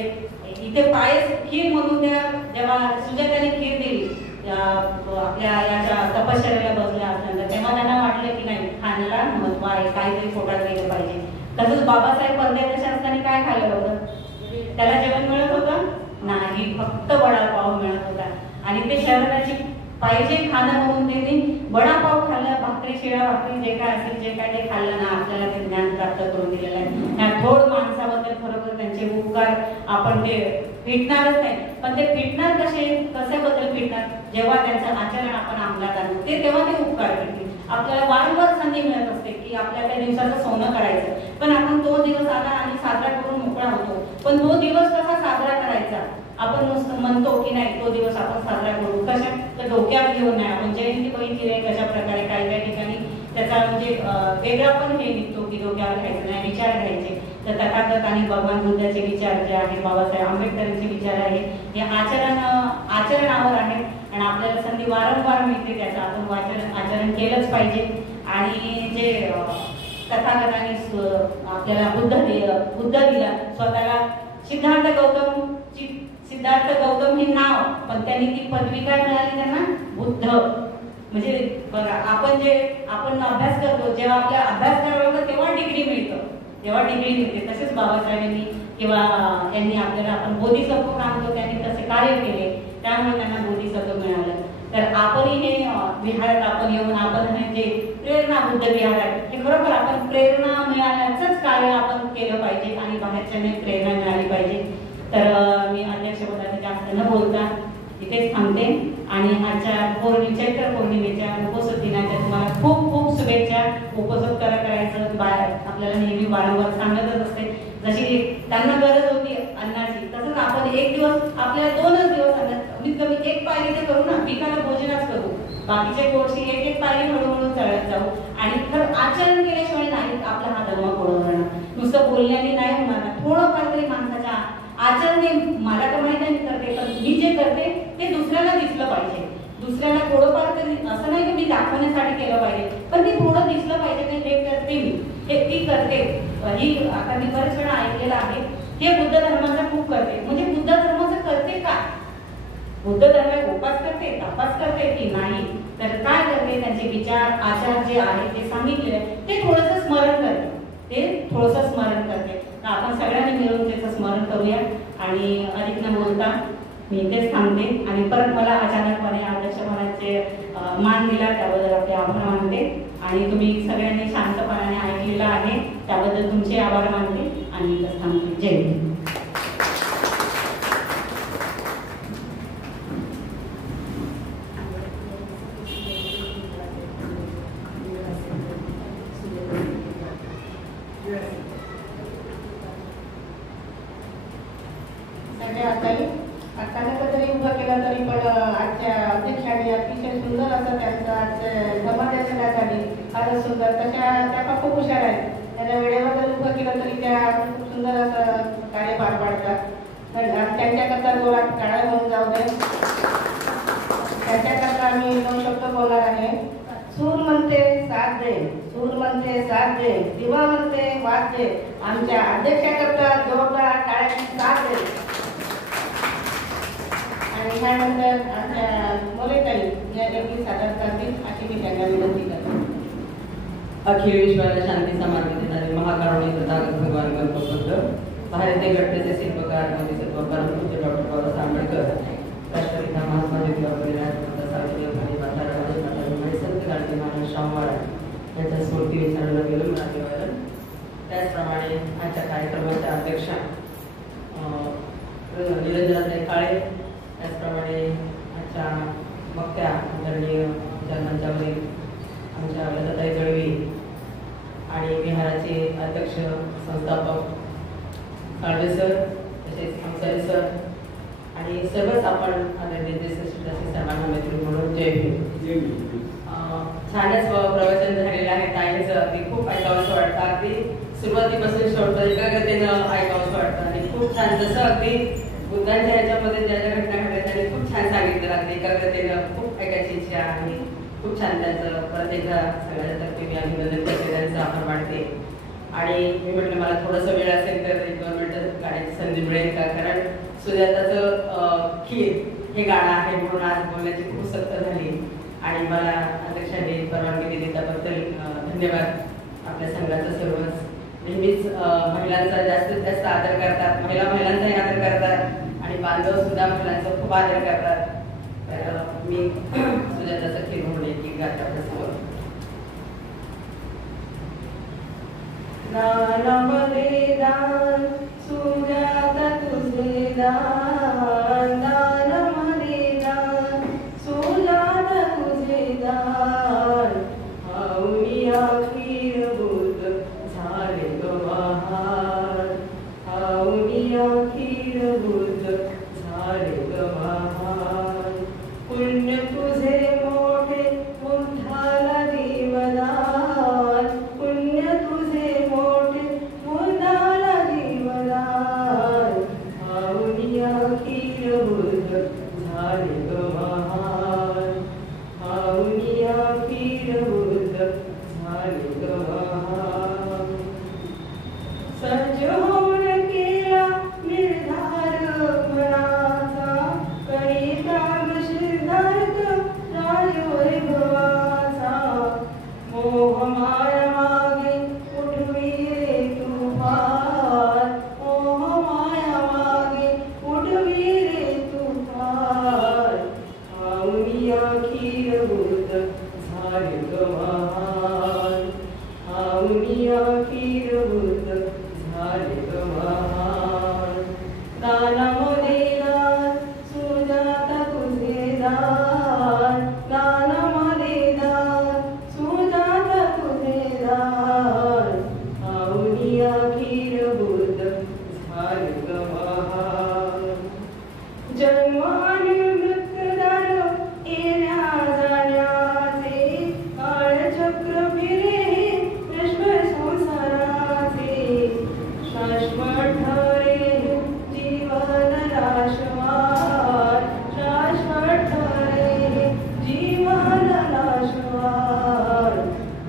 इथे पायस खीर म्हणून त्या जेव्हा सुजाताने खीर दिली आपल्या याच्या तपश्चर्याला बसल्या असल्यानंतर, तेव्हा त्यांना वाटलं की नाही खाण्याला महत्व आहे, काहीतरी पोटात गेलं पाहिजे. तसंच बाबासाहेब परदेशी असताना काय खाल्लं होतं, त्याला जेवण मिळत होतं नाही, फक्त वडापाव मिळत होता. आणि ते शरीराची पाहिजे खाणं म्हणून त्यांनी वडापाव खाल्ला, भाकरी, शिळा भाकरी, जे काय असेल, जे काय ते खाल्लं ना, आपल्याला ते ज्ञान प्राप्त करून दिलेलं आहे. त्या थोड माणसाबद्दल खरोखर त्यांचे उपकार आपण ते फिटणारच नाही. पण ते फिटणार कशाबद्दल फिटणार, जेव्हा त्यांचं आचरण आपण अंमलात आणू, ते तेव्हा ते उपकार करतील. आपल्याला वारंवार संधी मिळत असते की आपल्या त्या दिवसाचं सोनं करायचं, पण आपण तो दिवस आला आणि साजरा करून मोकळा होतो. पण तो दिवस कसा साजरा करायचा, आपण नुसतं म्हणतो की नाही तो दिवस आपण साजरा करू, कशा तर डोक्यावर घेऊन नाही. आपण जयंती बघितली आहे कशा प्रकारे काही काही ठिकाणी त्याचा म्हणजे वेगळा पण हे निघतो की डोक्यावर घ्यायचं नाही, विचार घ्यायचे. तर तथागत आणि भगवान बुद्धाचे विचार जे आहेत, बाबासाहेब आंबेडकरांचे विचार आहे, हे आचरणावर आहे. आणि आपल्याला संधी वारंवार मिळते त्याचं आपण आचरण केलंच पाहिजे. आणि जे तथागतांनी आपल्याला बुद्ध दिला, स्वतःला सिद्धार्थ गौतम हे नाव, पण त्यांनी ती पदवी काय मिळाली त्यांना, बुद्ध. म्हणजे बघा आपण अभ्यास करतो, जेव्हा आपला अभ्यास करावा लागतो तेव्हा डिग्री मिळते. तसेच बाबासाहेबांनी किंवा यांनी आपल्याला आपण बोधिसत्व मानतो, त्यांनी तसे कार्य केले, त्यामुळे त्यांना बोधिसत्व मिळालं. तर आपणही हे विहारात आपण येऊन आपण हे जे प्रेरणा बुद्ध विहार आहे, हे खरोखर आपण प्रेरणा मिळाल्याचंच कार्य आपण केलं पाहिजे आणि बाहेरच्याने प्रेरणा मिळाली पाहिजे. तर मी अध्यक्षपदाने जास्त न बोलता इथेच थांबते. आणि आजच्या चैत्र पौर्णिमेच्या उपोषण दिनाच्या तुम्हाला खूप खूप शुभेच्छा. उपोषण करायचं आपल्याला नेहमी वारंवार सांगतच असते, जशी त्यांना गरज होती अन्नाची, तसंच आपण एक दिवस आपल्याला 2च दिवस कमीत कमी एक पायरी ते करू ना, पिकाला भोजनच करू, बाकीच्या गोष्टी एक पायरी हळूहळू चढत जाऊ. आणि खरं आचरण केल्याशिवाय नाही आपला हा धर्म पुढे होणार, नुसतं बोलण्याने नाही होणार. थोडं काहीतरी माणसाच्या आचरणे, मला तर माहिती नाही करते, पण मी जे करते ते दुसऱ्याला दिसलं पाहिजे. दुसऱ्याला थोडंफार तरी असं नाही की मी दाखवण्यासाठी केलं पाहिजे, पण ते थोडं दिसलं पाहिजे की हे करते मी, हे ती करते. ही आता मी बरेच वेळा ऐकलेलं आहे, हे बुद्ध धर्माचं खूप करते. म्हणजे बुद्ध धर्माचं करते का, बुद्ध धर्म उपास करते, तपास करते की नाही, तर काय करते, त्यांचे विचार आचार जे आहे ते सांगितलेले ते थोडंसं स्मरण करते. तर आपण सगळ्यांनी मिळून त्याचं स्मरण करूया. आणि अधिक न बोलता मी इथेच थांबते आणि परत मला अचानकपणे अध्यक्षपणाचे मान दिला त्याबद्दल आपले आभार मानते आणि तुम्ही सगळ्यांनी शांतपणाने ऐकलेलं आहे त्याबद्दल तुमचे आभार मानते आणि इथेच थांबते. जय हिंद. जरी उभं केलं तरी पण आजच्या अध्यक्षांनी अतिशय सुंदर असं त्यांचं आज समाजासाठी फारच सुंदर तशा त्या खूप हुशार आहेत. त्यांना वेळेवर जर उभं केलं तरी त्या खूप सुंदर असं कार्य पार पाडतात. त्यांच्याकरता जोरात टाळ्या होऊन जाऊ दे. त्यांच्याकरता आम्ही 2 शब्द बोलणार आहे. सूर म्हणते साथ दे, सूर म्हणते साथ दे, दिवा म्हणते वाद दे, आमच्या अध्यक्षाकरता जोरदार टाळ्यांची साथ दे. आणि त्यानंतर आमच्या मोरेताई या देखील सादर करतील अशी मी त्यांना विनंती करते. अखिल विश्वाला शांतीचा मार्ग देणारे महाकारुणिक तथागत भगवान गणपत भारतीय घटनेचे शिल्पकार परमपूज्य डॉक्टर बाबासाहेब आंबेडकर, राष्ट्रपिता महात्मा ज्योतिबा फुले, राजमाता सावित्रीबाई फुले, माता राजमाता संत गाडगे महाराज शाहूवाडा यांच्या स्मृती विचारांना गेलो अभिवादन. त्याचप्रमाणे आजच्या कार्यक्रमाच्या अध्यक्षा निरंजनाताई काळे, त्याचप्रमाणे आजच्या वक्त्या आदरणीय मंचावरील आमच्या लताताई जळवी आणि विहाराचे अध्यक्ष संस्थापक काळवे सर, तसेच अंसारी सर आणि सर्वच आपण आदरणीय सर्वांना मैत्री म्हणून जय भीम. छानच प्रवचन झालेलं आहे. ताईंचं अगदी खूप ऐकावंसं वाटतं, अगदी सुरुवातीपासून शेवटपर्यंत एकाग्रतेनं ऐकावंसं वाटतं आणि खूप छान जसं अगदी बुद्धांच्या ह्याच्यामध्ये ज्या ज्या घटना घडल्या त्यांनी खूप छान सांगितलं. अगदी एकाग्रतेनं खूप ऐकायची इच्छा आहे. खूप छान त्यांचं परत एकदा सगळ्यांतर्फे मी अभिनंदन करते, त्यांचं आभार मानते. आणि मी म्हटलं मला थोडंसं वेळ असेल तर 1-2 मिनिटं गाण्याची संधी मिळेल का, कारण सुजाताचं खीर हे गाणं आहे म्हणून आज बोलण्याची खूप सक्ती झाली आणि मला अध्यक्षांनी परवानगी दिली त्याबद्दल धन्यवाद. आपल्या संघाचं सर्वच नेहमीच महिलांचा जास्तीत जास्त आदर करतात, महिलांचाही आदर करतात आणि बांधव सुद्धा महिलांचा खूप आदर करतात. तर मी सुजाताचं खीर म्हणून एक गीत गाते आपल्यासमोर. दानामध्ये दान सुजाता तुझे दान, दानामध्ये दान सुजाता तुझे दान, हाऊनी अखिर बुद्ध झाले ग महान, हाऊनी अखिर बुद्ध झाले ग महान, पुण्य तुझे मोठे बुद्धाला जीवदान, पुण्य तुझे मोठे बुद्धाला जीवदान, हाऊनी अखिर बुद्ध झाले ग महान, हाऊनी अखिर बुद्ध झाले ग महान. सज्ज होऊन केला निर्धार मनाचा, कणिका सिद्धार्थ राजवैभवाचा, मोह माया मागे उठवी रे तुफान, मोह माया मागे उठवी रे तुफान, हाऊनी अखिर बुद्ध झाले ग महान, हाऊनी अखिर बुद्ध झाले ग महान. दानामध्ये दान सुजाता तुझे दान, दानामध्ये दान सुजाता तुझे दान, हाऊनी अखिर बुद्ध झाले ग महान. जन्म आणि मृत्यूदार येण्या जाण्याचे, काळचक्र फिरे प्रश्न संसाराचे, शाश्वत ठरे जीवन नाशवान, शाश्वत ठरे जीवन नाशवान,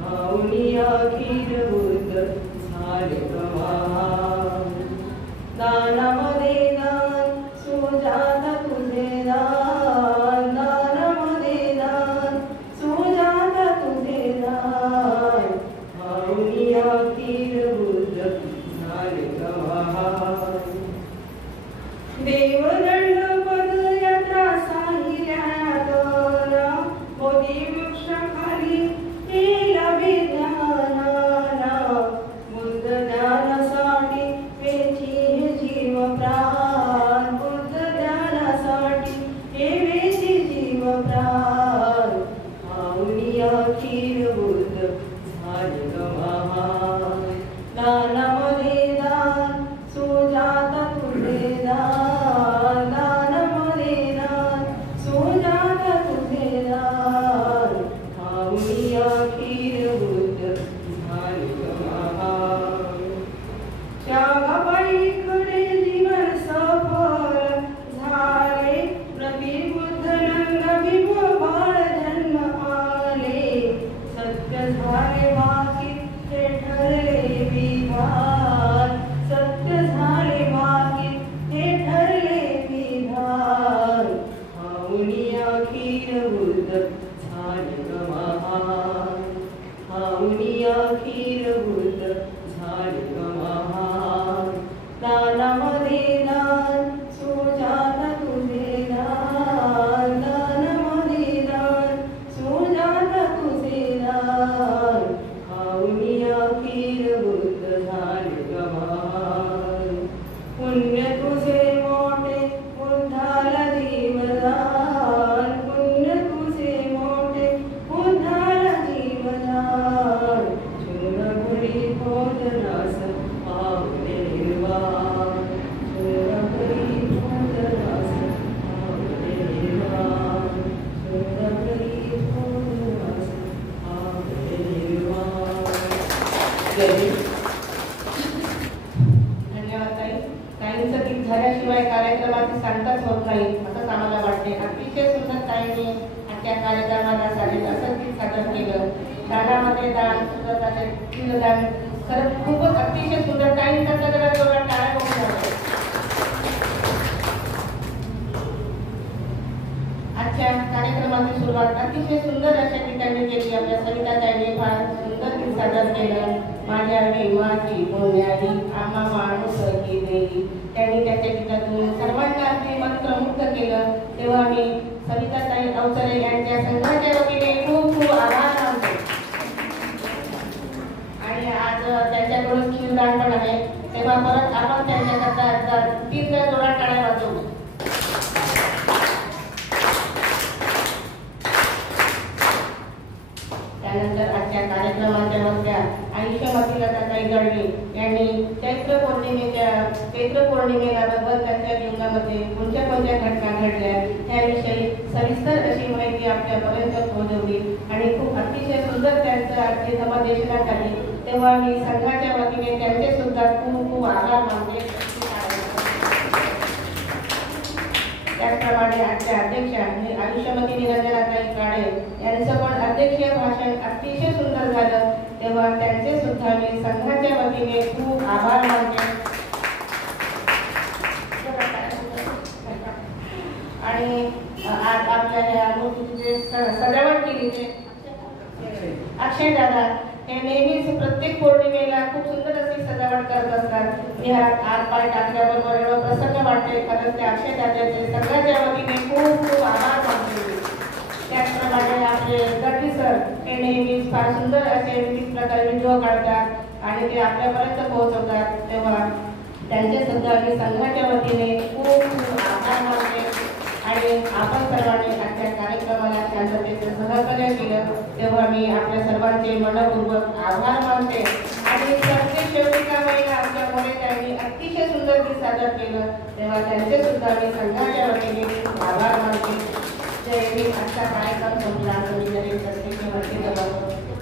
हाऊनी अखिर बुद्ध झाले ग महान. दानामध्ये दान सुजाता तुझे दान, दानामध्ये दान सुजाता तुझे दान, हाऊनी अखिर बुद्ध झाले ग महान. देवदंड पदरी धन्यवाद ताई. ताईंचं गीत झाल्याशिवाय कार्यक्रमाची सांगताच होत नाही असंच आम्हाला वाटते. अतिशय सुंदर ताईंनी आजच्या कार्यक्रमाला असं गीत सादर केलं. दानामध्ये दान, सुंदर दान, खरं खूपच अतिशय सुंदर. ताईंचा जरा जोरात टाळ्या बघून जातो. आजच्या कार्यक्रमाची सुरुवात अतिशय सुंदर अशा गीतांनी केली. आपल्या सविता ताईंनी फार सुंदर गीत सादर केलं. माझ्या वेमाची बोलणारी आम्हा माणूस की देई. त्यांनी त्याच्या गीतातून सर्वांना अगदी मंत्रमुग्ध केलं. तेव्हा मी सविता ताई अवसरे यांच्या संघाच्या वतीने खूप खूप आभार मानते. आणि आज त्यांच्याकडून खीरदान पण आहे. तेव्हा परत आपण त्यांच्याकरता 3 जोरात टाळ्या वाजवू. त्यानंतर आजच्या कार्यक्रमाच्या वक्त्या आयुष्यमती लताताई गडवे यांनी चैत्र पौर्णिमेला भगवंताच्या जीवनामध्ये कोणत्या कोणत्या घटना घडल्या त्याविषयी सविस्तर अशी माहिती आपल्यापर्यंत पोहोचवली आणि खूप अतिशय सुंदर त्यांचं आजची धम्मदेशना झाली. तेव्हा मी संघाच्या वतीने त्यांचे सुद्धा खूप खूप आभार मानते. त्याचप्रमाणे आजच्या अध्यक्षा आयुष्यमती निरंजनाताई काळे यांचं पण अध्यक्षीय भाषण अतिशय सुंदर झालं. तेव्हा त्यांचे सुद्धा मी संघाच्या वतीने खूप आभार मानते. आणि आज आपल्या ह्या मूर्तीची सजावट केली ते अक्षय दादा हे नेहमीच प्रत्येक पौर्णिमेला खूप सुंदर अशी सजावट करत असतात. मी हात पाय टाकल्याबरोबर एवढं प्रसन्न वाटते. खरंच त्या अक्षय दादाचे सगळ्याच्या वतीने खूप खूप आभार मानते. त्याचप्रमाणे आपले गडवी सर हे नेहमीच फार सुंदर असे विविध प्रकारे व्हिडिओ काढतात आणि ते आपल्यापर्यंत पोहोचवतात. तेव्हा त्यांचे सुद्धा मी संघाच्या वतीने खूप खूप आभार मानते. आणि आपण सर्वांनी आजच्या कार्यक्रमाला शांततेचं सहकार्य केलं तेव्हा मी आपल्या सर्वांचे मनपूर्वक आभार मानते. आणि प्रत्येक शेवटी का महिला आमच्या मोरे त्यांनी अतिशय सुंदर गीत सादर केलं तेव्हा त्यांचे सुद्धा मी संघाच्या वतीने खूप आभार मानते. जय हिंद. आजचा कार्यक्रम संपला.